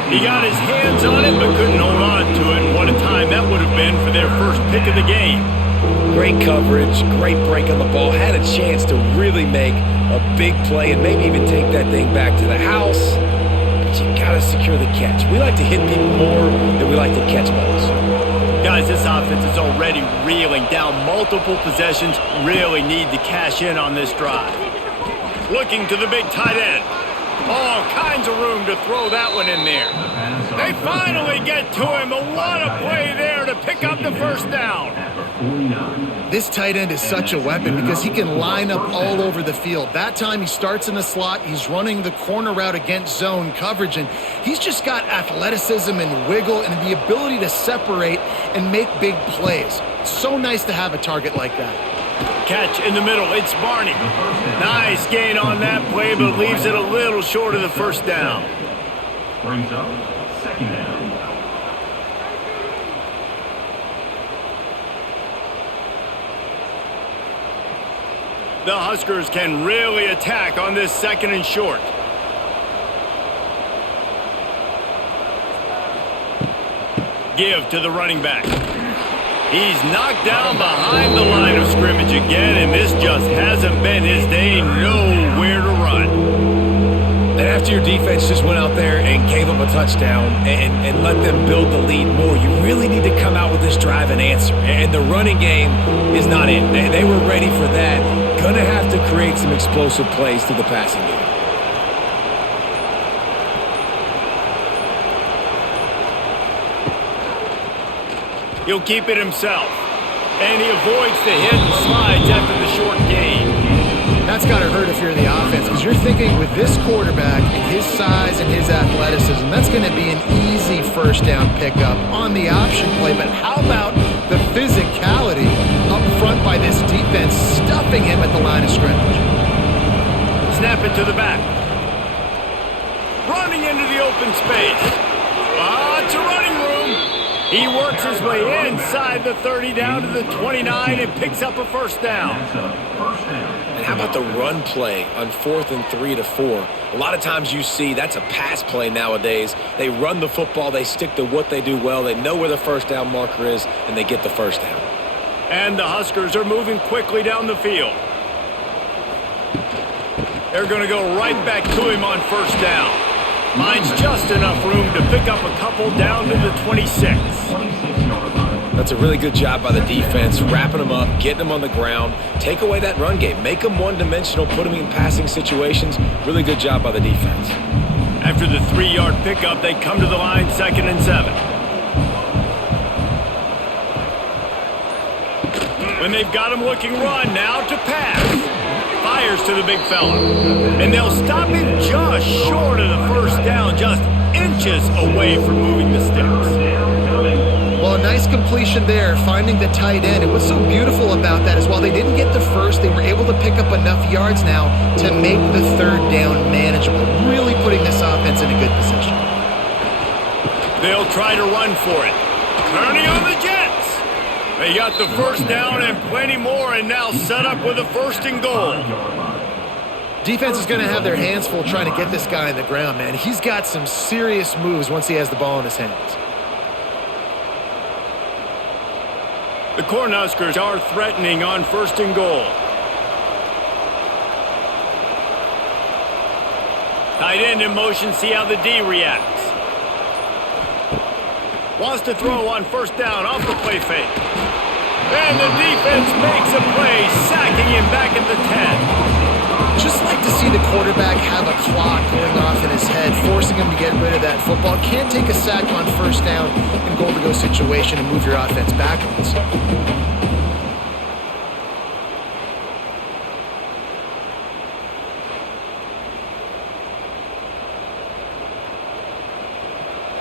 He got his hands on it, but couldn't hold on to it. And what a time that would have been for their first pick of the game. Great coverage, great break on the ball. Had a chance to really make a big play and maybe even take that thing back to the house. But you got to secure the catch. We like to hit people more than we like to catch balls. Guys, this offense is already reeling down multiple possessions. Really need to cash in on this drive. Looking to the big tight end. All kinds of room to throw that one in there. They finally get to him. A lot of play there to pick up the 1st down. This tight end is such a weapon because he can line up all over the field. That time he starts in the slot. He's running the corner route against zone coverage, and he's just got athleticism and wiggle and the ability to separate and make big plays. It's so nice to have a target like that. Catch in the middle. It's Barney. Nice gain on that play, but leaves it a little short of the 1st down. Brings up 2nd down. The Huskers can really attack on this 2nd and short. Give to the running back. He's knocked down behind the line of scrimmage again, and this just hasn't been his day. Nowhere to run. And after your defense just went out there and gave up a touchdown and let them build the lead more, you really need to come out with this drive and answer. And the running game is not in. They were ready for that. Going to have to create some explosive plays to the passing game. He'll keep it himself. And he avoids the hit and slides after the short gain. That's got to hurt if you're the offense because you're thinking with this quarterback and his size and his athleticism, that's going to be an easy 1st down pickup on the option play. But how about the physicality up front by this defense, stuffing him at the line of scrimmage? Snap it to the back. Running into the open space. Lots of running room. He works his way inside the 30 down to the 29 and picks up a first down. And how about the run play on 4th and 3 to 4? A lot of times you see that's a pass play nowadays. They run the football, they stick to what they do well, they know where the first down marker is, and they get the first down. And the Huskers are moving quickly down the field. They're going to go right back to him on first down. Finds just enough room to pick up a couple down to the 26. That's a really good job by the defense, wrapping them up, getting them on the ground, take away that run game, make them one-dimensional, put them in passing situations. Really good job by the defense. After the 3-yard pickup, they come to the line 2nd and 7. When they've got him looking run, now to pass. Fires to the big fella. And they'll stop him just short of the first down, just inches away from moving the sticks. Well, a nice completion there, finding the tight end. And what's so beautiful about that is while they didn't get the first, they were able to pick up enough yards now to make the 3rd down manageable, really putting this offense in a good position. They'll try to run for it. Turning on the Jets. They got the first down and plenty more, and now set up with a 1st and goal. Defense is going to have their hands full trying to get this guy on the ground, man. He's got some serious moves once he has the ball in his hands. The Cornhuskers are threatening on 1st and goal. Tight end in motion, see how the D reacts. Wants to throw on 1st down off the play fake. And the defense makes a play, sacking him back at the 10. Just like to see the quarterback have a clock going off in his head, forcing him to get rid of that football. Can't take a sack on 1st down in goal-to-go situation and move your offense backwards.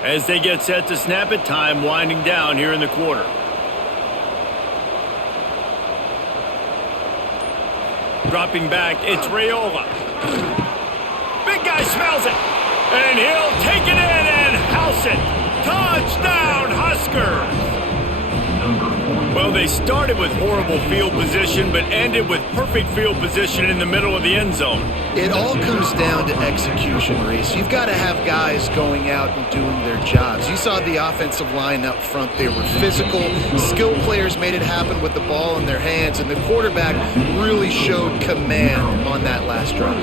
As they get set to snap it, time winding down here in the quarter. Dropping back, it's Raiola. Big guy smells it, and he'll take it in and house it. Touchdown, Huskers! Well, they started with horrible field position, but ended with perfect field position in the middle of the end zone. It all comes down to execution, Reese. You've got to have guys going out and doing their jobs. You saw the offensive line up front. They were physical. Skilled players made it happen with the ball in their hands, and the quarterback really showed command on that last drive.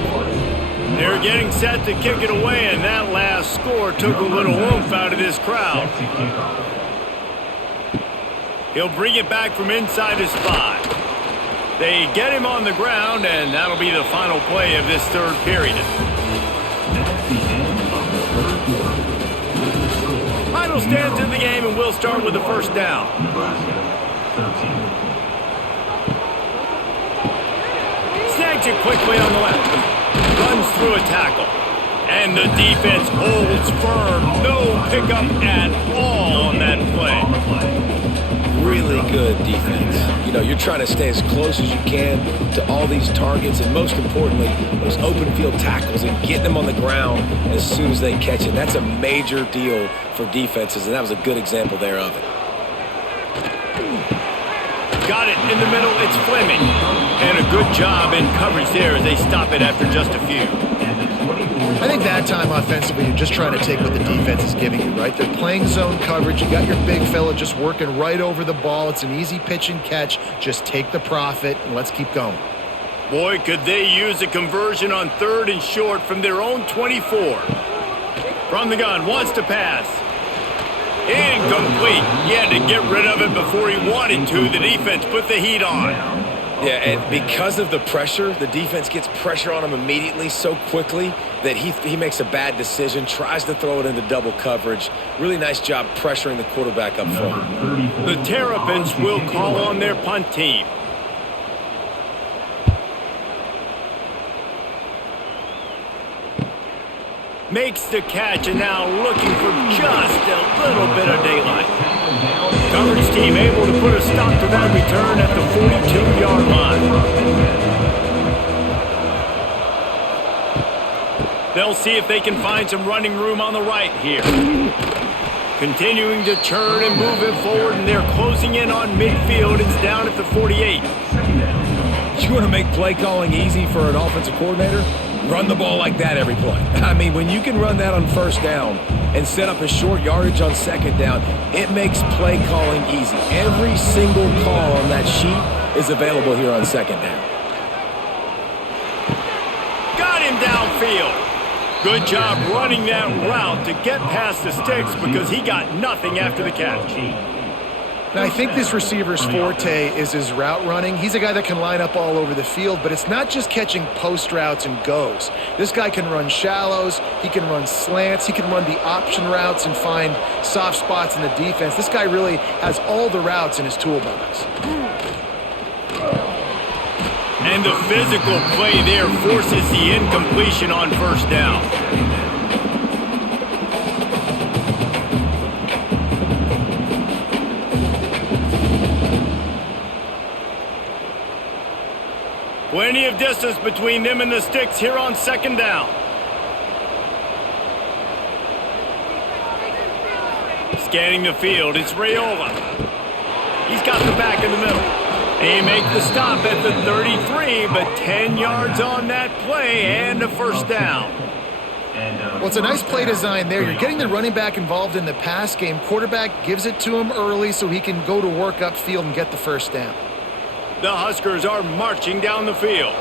They're getting set to kick it away, and that last score took a little oomph out of this crowd. He'll bring it back from inside his 5. They get him on the ground, and that'll be the final play of this 3rd period. Final stands in the game, and we'll start with the 1st down. Snags it quickly on the left. Runs through a tackle. And the defense holds firm. No pickup at all on that play. Really good defense. You know, you're trying to stay as close as you can to all these targets, and most importantly, those open field tackles and getting them on the ground as soon as they catch it. That's a major deal for defenses, and that was a good example there of it. Got it in the middle, it's Fleming. And a good job in coverage there as they stop it after just a few. I think that time offensively, you're just trying to take what the defense is giving you, right? They're playing zone coverage. You got your big fella just working right over the ball. It's an easy pitch and catch. Just take the profit and let's keep going. Boy, could they use a conversion on 3rd and short from their own 24. From the gun, wants to pass. Incomplete. He had to get rid of it before he wanted to. The defense put the heat on. Yeah, and because of the pressure, the defense gets pressure on him immediately so quickly that he makes a bad decision, tries to throw it into double coverage. Really nice job pressuring the quarterback up front. The Terrapins will call on their punt team. Makes the catch, and now looking for just a little bit of daylight. Coverage team able to put a stop to that return at the 42-yard line. They'll see if they can find some running room on the right here. Continuing to churn and move it forward, and they're closing in on midfield. It's down at the 48. You want to make play calling easy for an offensive coordinator? Run the ball like that every play. I mean, when you can run that on first down and set up a short yardage on second down, it makes play calling easy. Every single call on that sheet is available here on second down. Got him downfield. Good job running that route to get past the sticks because he got nothing after the catch. Now, I think this receiver's forte is his route running. He's a guy that can line up all over the field, but it's not just catching post routes and goes. This guy can run shallows, he can run slants, he can run the option routes and find soft spots in the defense. This guy really has all the routes in his toolbox. And the physical play there forces the incompletion on first down. Plenty of distance between them and the sticks here on second down. Scanning the field, it's Raiola. He's got the back in the middle. They make the stop at the 33, but 10 yards on that play and a first down. Well, it's a nice play design there. You're getting the running back involved in the pass game. Quarterback gives it to him early so he can go to work upfield and get the first down. The Huskers are marching down the field.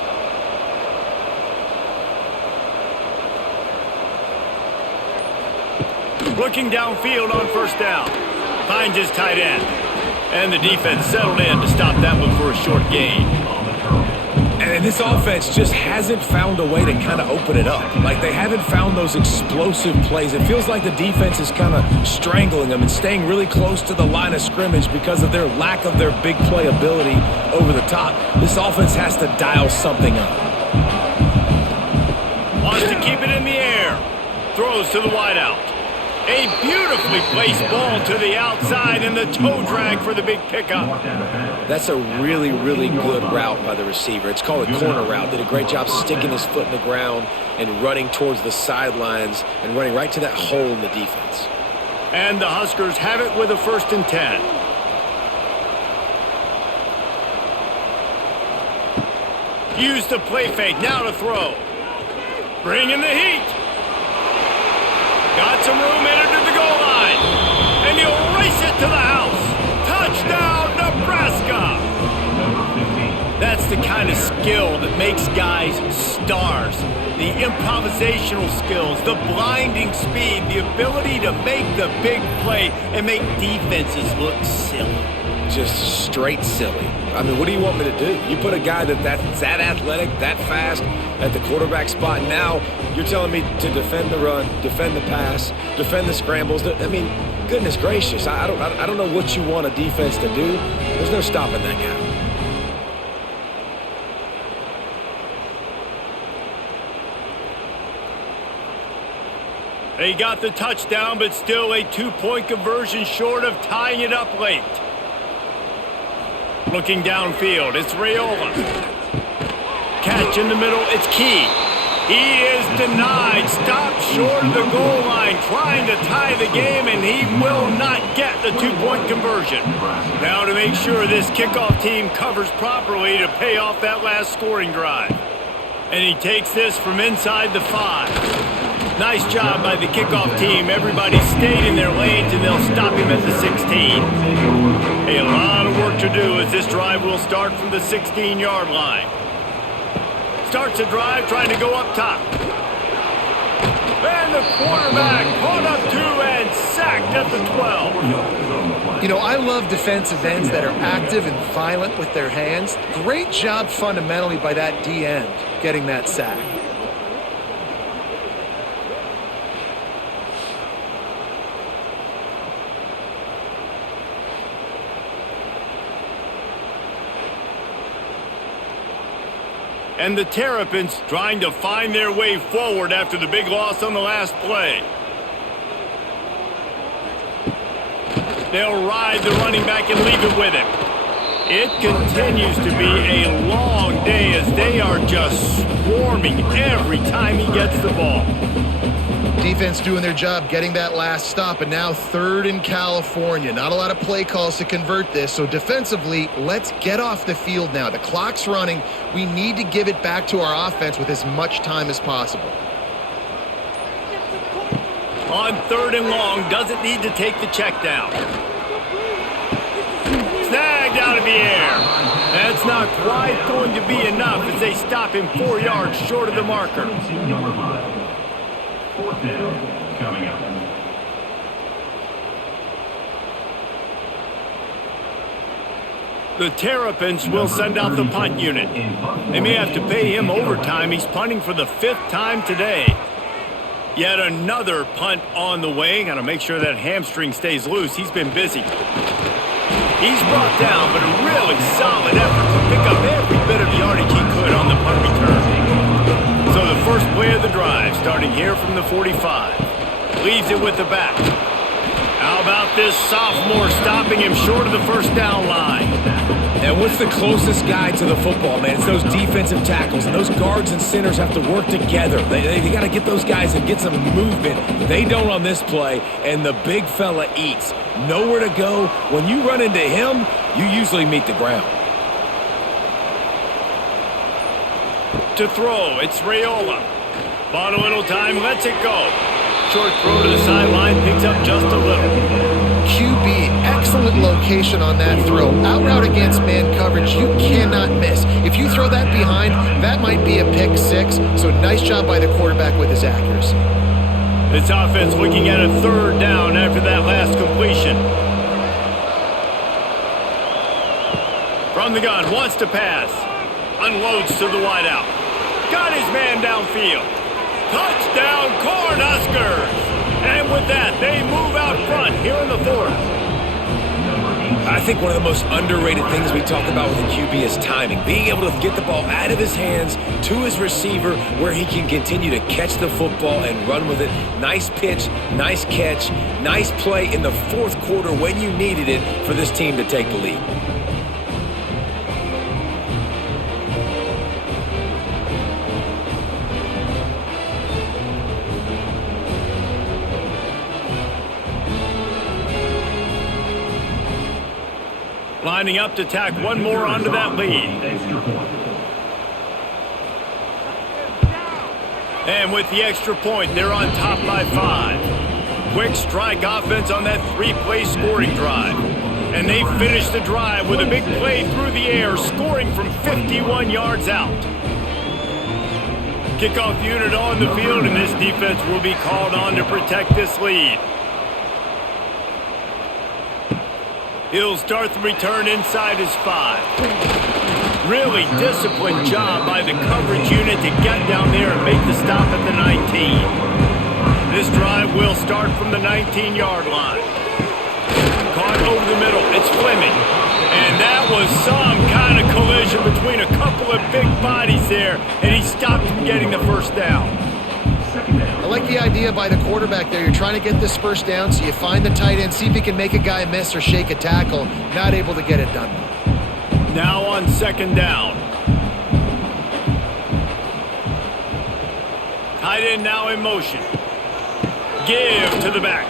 Looking downfield on first down. Finds his tight end. And the defense settled in to stop that one for a short gain. And this offense just hasn't found a way to kind of open it up. Like, they haven't found those explosive plays. It feels like the defense is kind of strangling them and staying really close to the line of scrimmage because of their lack of their big play ability over the top. This offense has to dial something up. Wants to keep it in the air. Throws to the wideout. A beautifully placed ball to the outside and the toe drag for the big pickup. That's a really, really good route by the receiver. It's called a corner route. Did a great job sticking his foot in the ground and running towards the sidelines and running right to that hole in the defense. And the Huskers have it with a 1st and 10. Use the play fake, now to throw. Bring in the heat. Got some room, entered to the goal line. And he'll race it to the house. Touchdown, Nebraska! That's the kind of skill that makes guys stars. The improvisational skills, the blinding speed, the ability to make the big play and make defenses look silly. Just straight silly. I mean, what do you want me to do? You put a guy that's that athletic, that fast at the quarterback spot. Now you're telling me to defend the run, defend the pass, defend the scrambles. I mean, goodness gracious, I don't know what you want a defense to do. There's no stopping that guy. They got the touchdown, but still a 2-point conversion short of tying it up late. Looking downfield, it's Raiola. Catch in the middle, it's Key. He is denied, stopped short of the goal line, trying to tie the game, and he will not get the 2-point conversion. Now to make sure this kickoff team covers properly to pay off that last scoring drive. And he takes this from inside the 5. Nice job by the kickoff team. Everybody stayed in their lanes, and they'll stop him at the 16. Hey, a lot of work to do as this drive will start from the 16-yard line. Starts a drive trying to go up top. And the quarterback caught up to and sacked at the 12. You know, I love defensive ends that are active and violent with their hands. Great job fundamentally by that D end getting that sack. And the Terrapins trying to find their way forward after the big loss on the last play. They'll ride the running back and leave it with him. It continues to be a long day as they are just swarming every time he gets the ball. Defense doing their job getting that last stop, and now 3rd in California. Not a lot of play calls to convert this, so defensively, let's get off the field now. The clock's running. We need to give it back to our offense with as much time as possible. On 3rd and long, doesn't need to take the check down. Snagged out of the air. That's not quite going to be enough as they stop him 4 yards short of the marker. 17-yard line. 4th down coming up. The Terrapins will send out the punt unit. They may have to pay him overtime. He's punting for the 5th time today. Yet another punt on the way. Got to make sure that hamstring stays loose. He's been busy. He's brought down, but a really solid effort to pick up every bit of yardage he could on the punt return. So the first play of the drive, starting here from the 45. Leaves it with the back. How about this sophomore stopping him short of the first down line? And what's the closest guy to the football, man? It's those defensive tackles, and those guards and centers have to work together. They got to get those guys and get some movement. They don't on this play, and the big fella eats. Nowhere to go. When you run into him, you usually meet the ground. To throw, it's Raiola. Bought a little time, lets it go. Short throw to the sideline, picks up just a little. QB, excellent location on that throw. Out route against man coverage, you cannot miss. If you throw that behind, that might be a pick 6. So nice job by the quarterback with his accuracy. This offense looking at a 3rd down after that last completion. From the gun, wants to pass. Unloads to the wideout. Got his man downfield. Touchdown, Cornhuskers! And with that, they move out front here in the 4th. I think one of the most underrated things we talk about with a QB is timing. Being able to get the ball out of his hands to his receiver where he can continue to catch the football and run with it. Nice pitch, nice catch, nice play in the 4th quarter when you needed it for this team to take the lead. Lining up to tack one more onto that lead. And with the extra point, they're on top by 5. Quick strike offense on that 3-play scoring drive. And they finish the drive with a big play through the air, scoring from 51 yards out. Kickoff unit on the field, and this defense will be called on to protect this lead. He'll start the return inside his 5. Really disciplined job by the coverage unit to get down there and make the stop at the 19. This drive will start from the 19-yard line. Caught over the middle. It's Fleming. And that was some kind of collision between a couple of big bodies there, and he stopped from getting the first down. I like the idea by the quarterback there. You're trying to get this first down, so you find the tight end, see if he can make a guy miss or shake a tackle. Not able to get it done. Now on 2nd down. Tight end now in motion. Give to the back.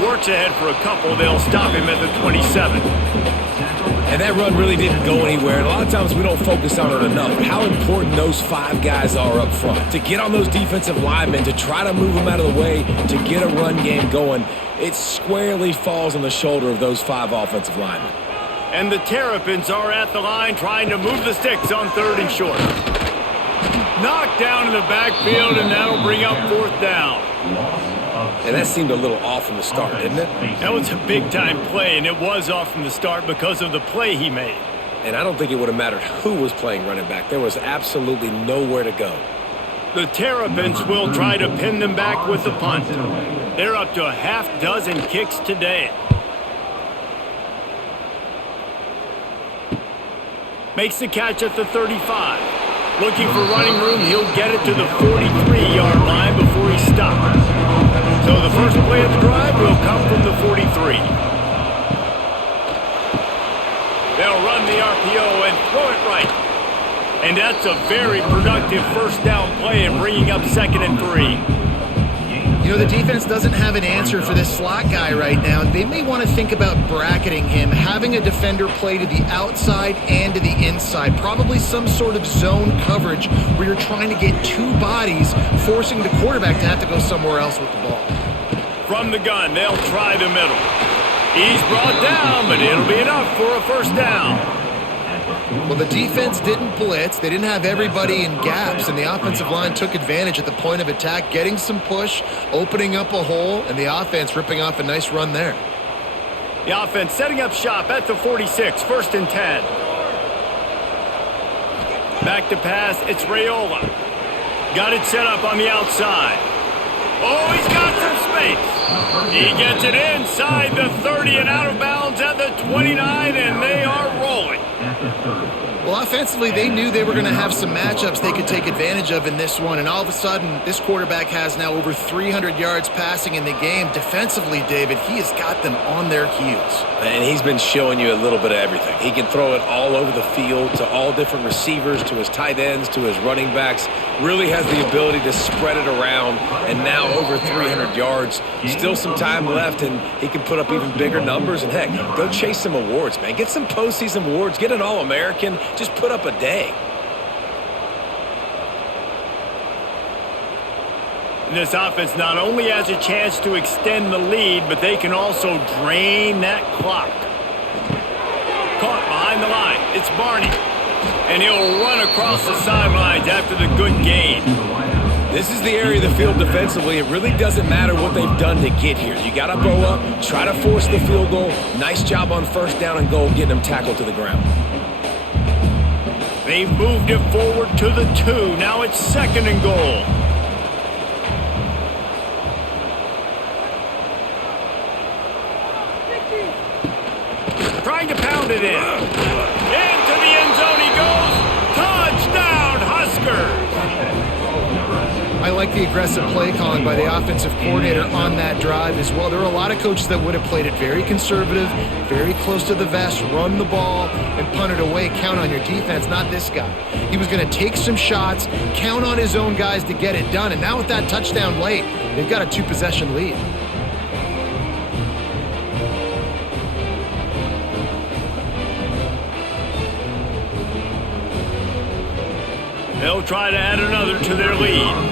Works ahead for a couple. They'll stop him at the 27. And that run really didn't go anywhere. And a lot of times we don't focus on it enough. How important those 5 guys are up front. To get on those defensive linemen, to try to move them out of the way, to get a run game going, it squarely falls on the shoulder of those 5 offensive linemen. And the Terrapins are at the line trying to move the sticks on 3rd and short. Knocked down in the backfield, and that'll bring up 4th down. And that seemed a little off from the start, didn't it? That was a big-time play, and it was off from the start because of the play he made. And I don't think it would have mattered who was playing running back. There was absolutely nowhere to go. The Terrapins will try to pin them back with the punt. They're up to a half-dozen kicks today. Makes the catch at the 35. Looking for running room, he'll get it to the 43-yard line before he stops. So the first play of the drive will come from the 43. They'll run the RPO and throw it right. And that's a very productive first down play and bringing up 2nd and 3. The defense doesn't have an answer for this slot guy right now. They may want to think about bracketing him, having a defender play to the outside and to the inside. Probably some sort of zone coverage where you're trying to get two bodies, forcing the quarterback to have to go somewhere else with the ball. From the gun, they'll try the middle. He's brought down, but it'll be enough for a first down. Well, the defense didn't blitz. They didn't have everybody in gaps, and the offensive line took advantage at the point of attack, getting some push, opening up a hole, and the offense ripping off a nice run there. The offense setting up shop at the 46, 1st and 10. Back to pass, it's Raiola. Got it set up on the outside. Oh, he's got some space. He gets it inside the 30 and out of bounds at the 29, and they are rolling. Well, offensively, they knew they were going to have some matchups they could take advantage of in this one, and all of a sudden, this quarterback has now over 300 yards passing in the game. Defensively, David, he has got them on their heels. And he's been showing you a little bit of everything. He can throw it all over the field to all different receivers, to his tight ends, to his running backs. Really has the ability to spread it around, and now over 300 yards. Still some time left, and he can put up even bigger numbers. And, heck, go chase some awards, man. Get some postseason awards. Get an All-American. Just put up a day. This offense not only has a chance to extend the lead, but they can also drain that clock. Caught behind the line. It's Barney. And he'll run across the sidelines after the good gain. This is the area of the field defensively. It really doesn't matter what they've done to get here. You got to bow up, try to force the field goal. Nice job on 1st down and goal, getting them tackled to the ground. They've moved it forward to the 2. Now it's 2nd and goal. Trying to pound it in. Into the end zone he goes. Touchdown, Huskers. I like the aggressive play calling by the offensive coordinator on that drive as well. There are a lot of coaches that would have played it very conservative, very close to the vest, run the ball, and punt it away. Count on your defense, not this guy. He was going to take some shots, count on his own guys to get it done, and now with that touchdown late, they've got a 2-possession lead. They'll try to add another to their lead.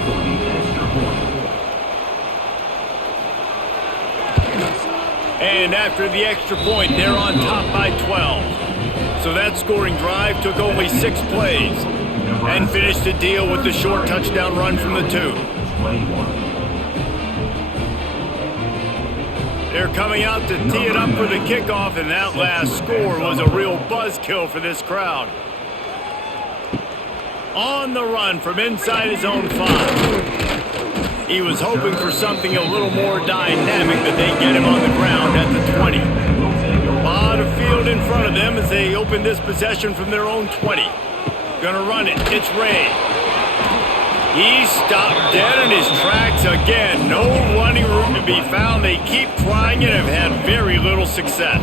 And after the extra point, they're on top by 12. So that scoring drive took only 6 plays and finished the deal with the short touchdown run from the 2. They're coming out to tee it up for the kickoff, and that last score was a real buzzkill for this crowd. On the run from inside his own 5. He was hoping for something a little more dynamic, but they get him on the ground at the 20. A lot of field in front of them as they open this possession from their own 20. Gonna run it. It's Ray. He stopped dead in his tracks again. No running room to be found. They keep trying it and have had very little success.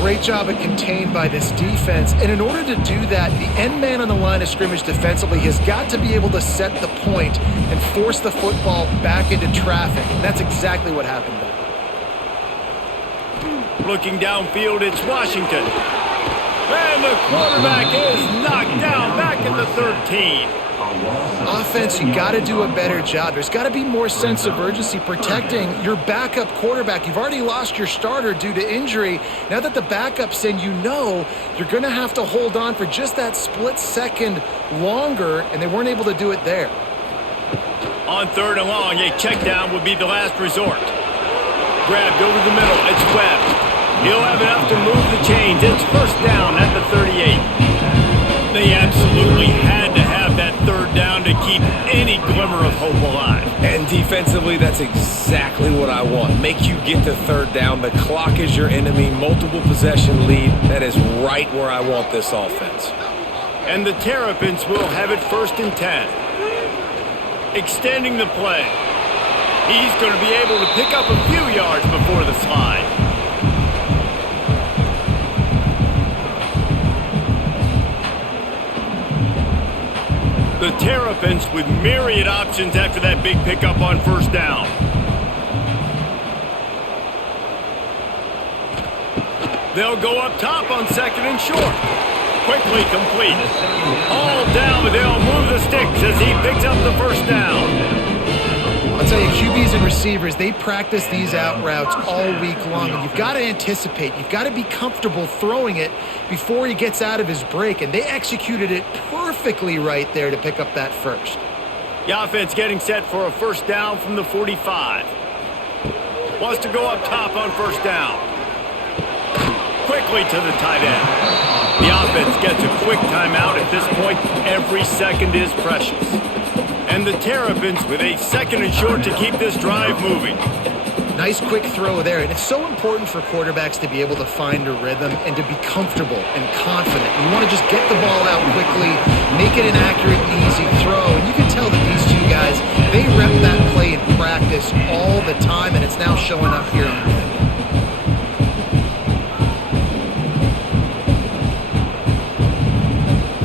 Great job at contained by this defense, and in order to do that, the end man on the line of scrimmage defensively has got to be able to set the point and force the football back into traffic, and that's exactly what happened there. Looking downfield, it's Washington. And the quarterback is knocked down back at the 13. Offense, you got to do a better job. There's got to be more sense of urgency protecting your backup quarterback. You've already lost your starter due to injury. Now that the backup's in, you know you're going to have to hold on for just that split second longer, and they weren't able to do it there. On 3rd and long, a check down would be the last resort. Grabbed over the middle, it's Webb. He'll have enough to move the chains. It's 1st down at the 38. They absolutely had to have that 3rd down to keep any glimmer of hope alive. And defensively, that's exactly what I want. Make you get the 3rd down. The clock is your enemy. Multiple possession lead. That is right where I want this offense. And the Terrapins will have it 1st and 10. Extending the play. He's going to be able to pick up a few yards before the slide. The Terrapins with myriad options after that big pickup on first down. They'll go up top on second and short. Quickly complete. All down, but they'll move the sticks as he picks up the first down. I'll tell you, QBs and receivers, they practice these out routes all week long. And you've got to anticipate. You've got to be comfortable throwing it before he gets out of his break. And they executed it perfectly right there to pick up that first. The offense getting set for a first down from the 45. Wants to go up top on first down. Quickly to the tight end. The offense gets a quick timeout. At this point, every second is precious. And the Terrapins with a second and short to keep this drive moving. Nice quick throw there. And it's so important for quarterbacks to be able to find a rhythm and to be comfortable and confident. You want to just get the ball out quickly, make it an accurate and easy throw. And you can tell that these two guys, they rep that play in practice all the time, and it's now showing up here in the game.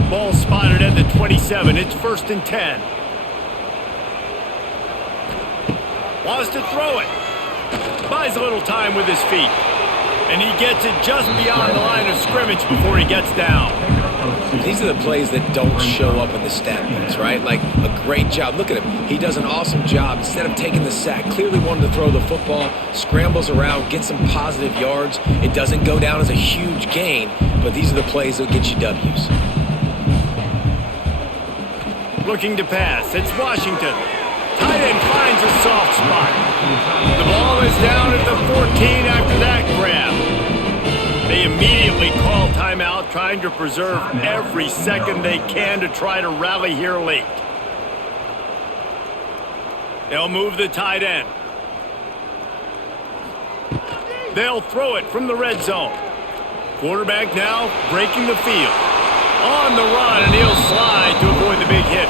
Ball spotted at the 27. It's first and 10. Wants to throw it. Buys a little time with his feet. And he gets it just beyond the line of scrimmage before he gets down. These are the plays that don't show up in the stat books, right? Like a great job. Look at him. He does an awesome job. Instead of taking the sack, clearly wanted to throw the football, scrambles around, gets some positive yards. It doesn't go down as a huge gain, but these are the plays that get you W's. Looking to pass. It's Washington. Tight end finds a soft spot. The ball is down at the 14 after that grab. They immediately call timeout, trying to preserve every second they can to try to rally here late. They'll move the tight end. They'll throw it from the red zone. Quarterback now breaking the field. On the run, and he'll slide to avoid the big hit.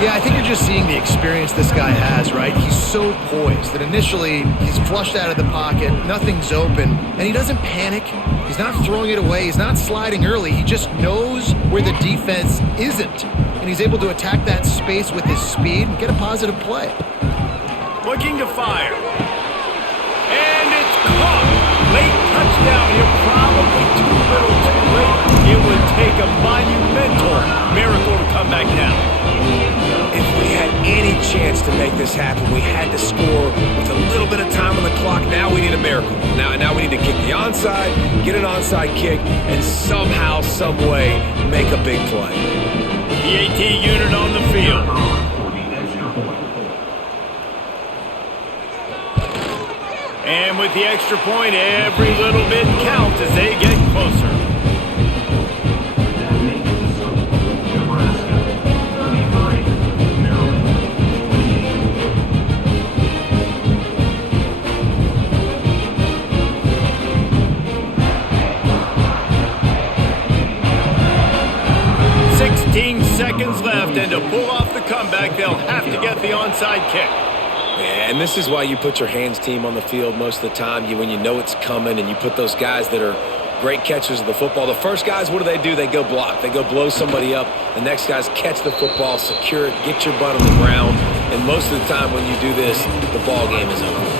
Yeah, I think you're just seeing the experience this guy has, right? He's so poised that initially he's flushed out of the pocket, nothing's open, and he doesn't panic. He's not throwing it away. He's not sliding early. He just knows where the defense isn't, and he's able to attack that space with his speed and get a positive play. Looking to fire. And it's caught. Late touchdown here, probably too little too late. It would take a monumental miracle to come back down. If we had any chance to make this happen, we had to score with a little bit of time on the clock. Now we need a miracle. Now we need to kick the onside, get an onside kick, and somehow, some way, make a big play. PAT unit on the field. And with the extra point, every little bit counts as they get closer. Nebraska, 33, Maryland, 16 seconds left, and to pull off the comeback, they'll have to get the onside kick. And this is why you put your hands team on the field most of the time. When you know it's coming, and you put those guys that are great catchers of the football. The first guys, what do? They go block. They go blow somebody up. The next guys catch the football, secure it, get your butt on the ground. And most of the time when you do this, the ball game is over.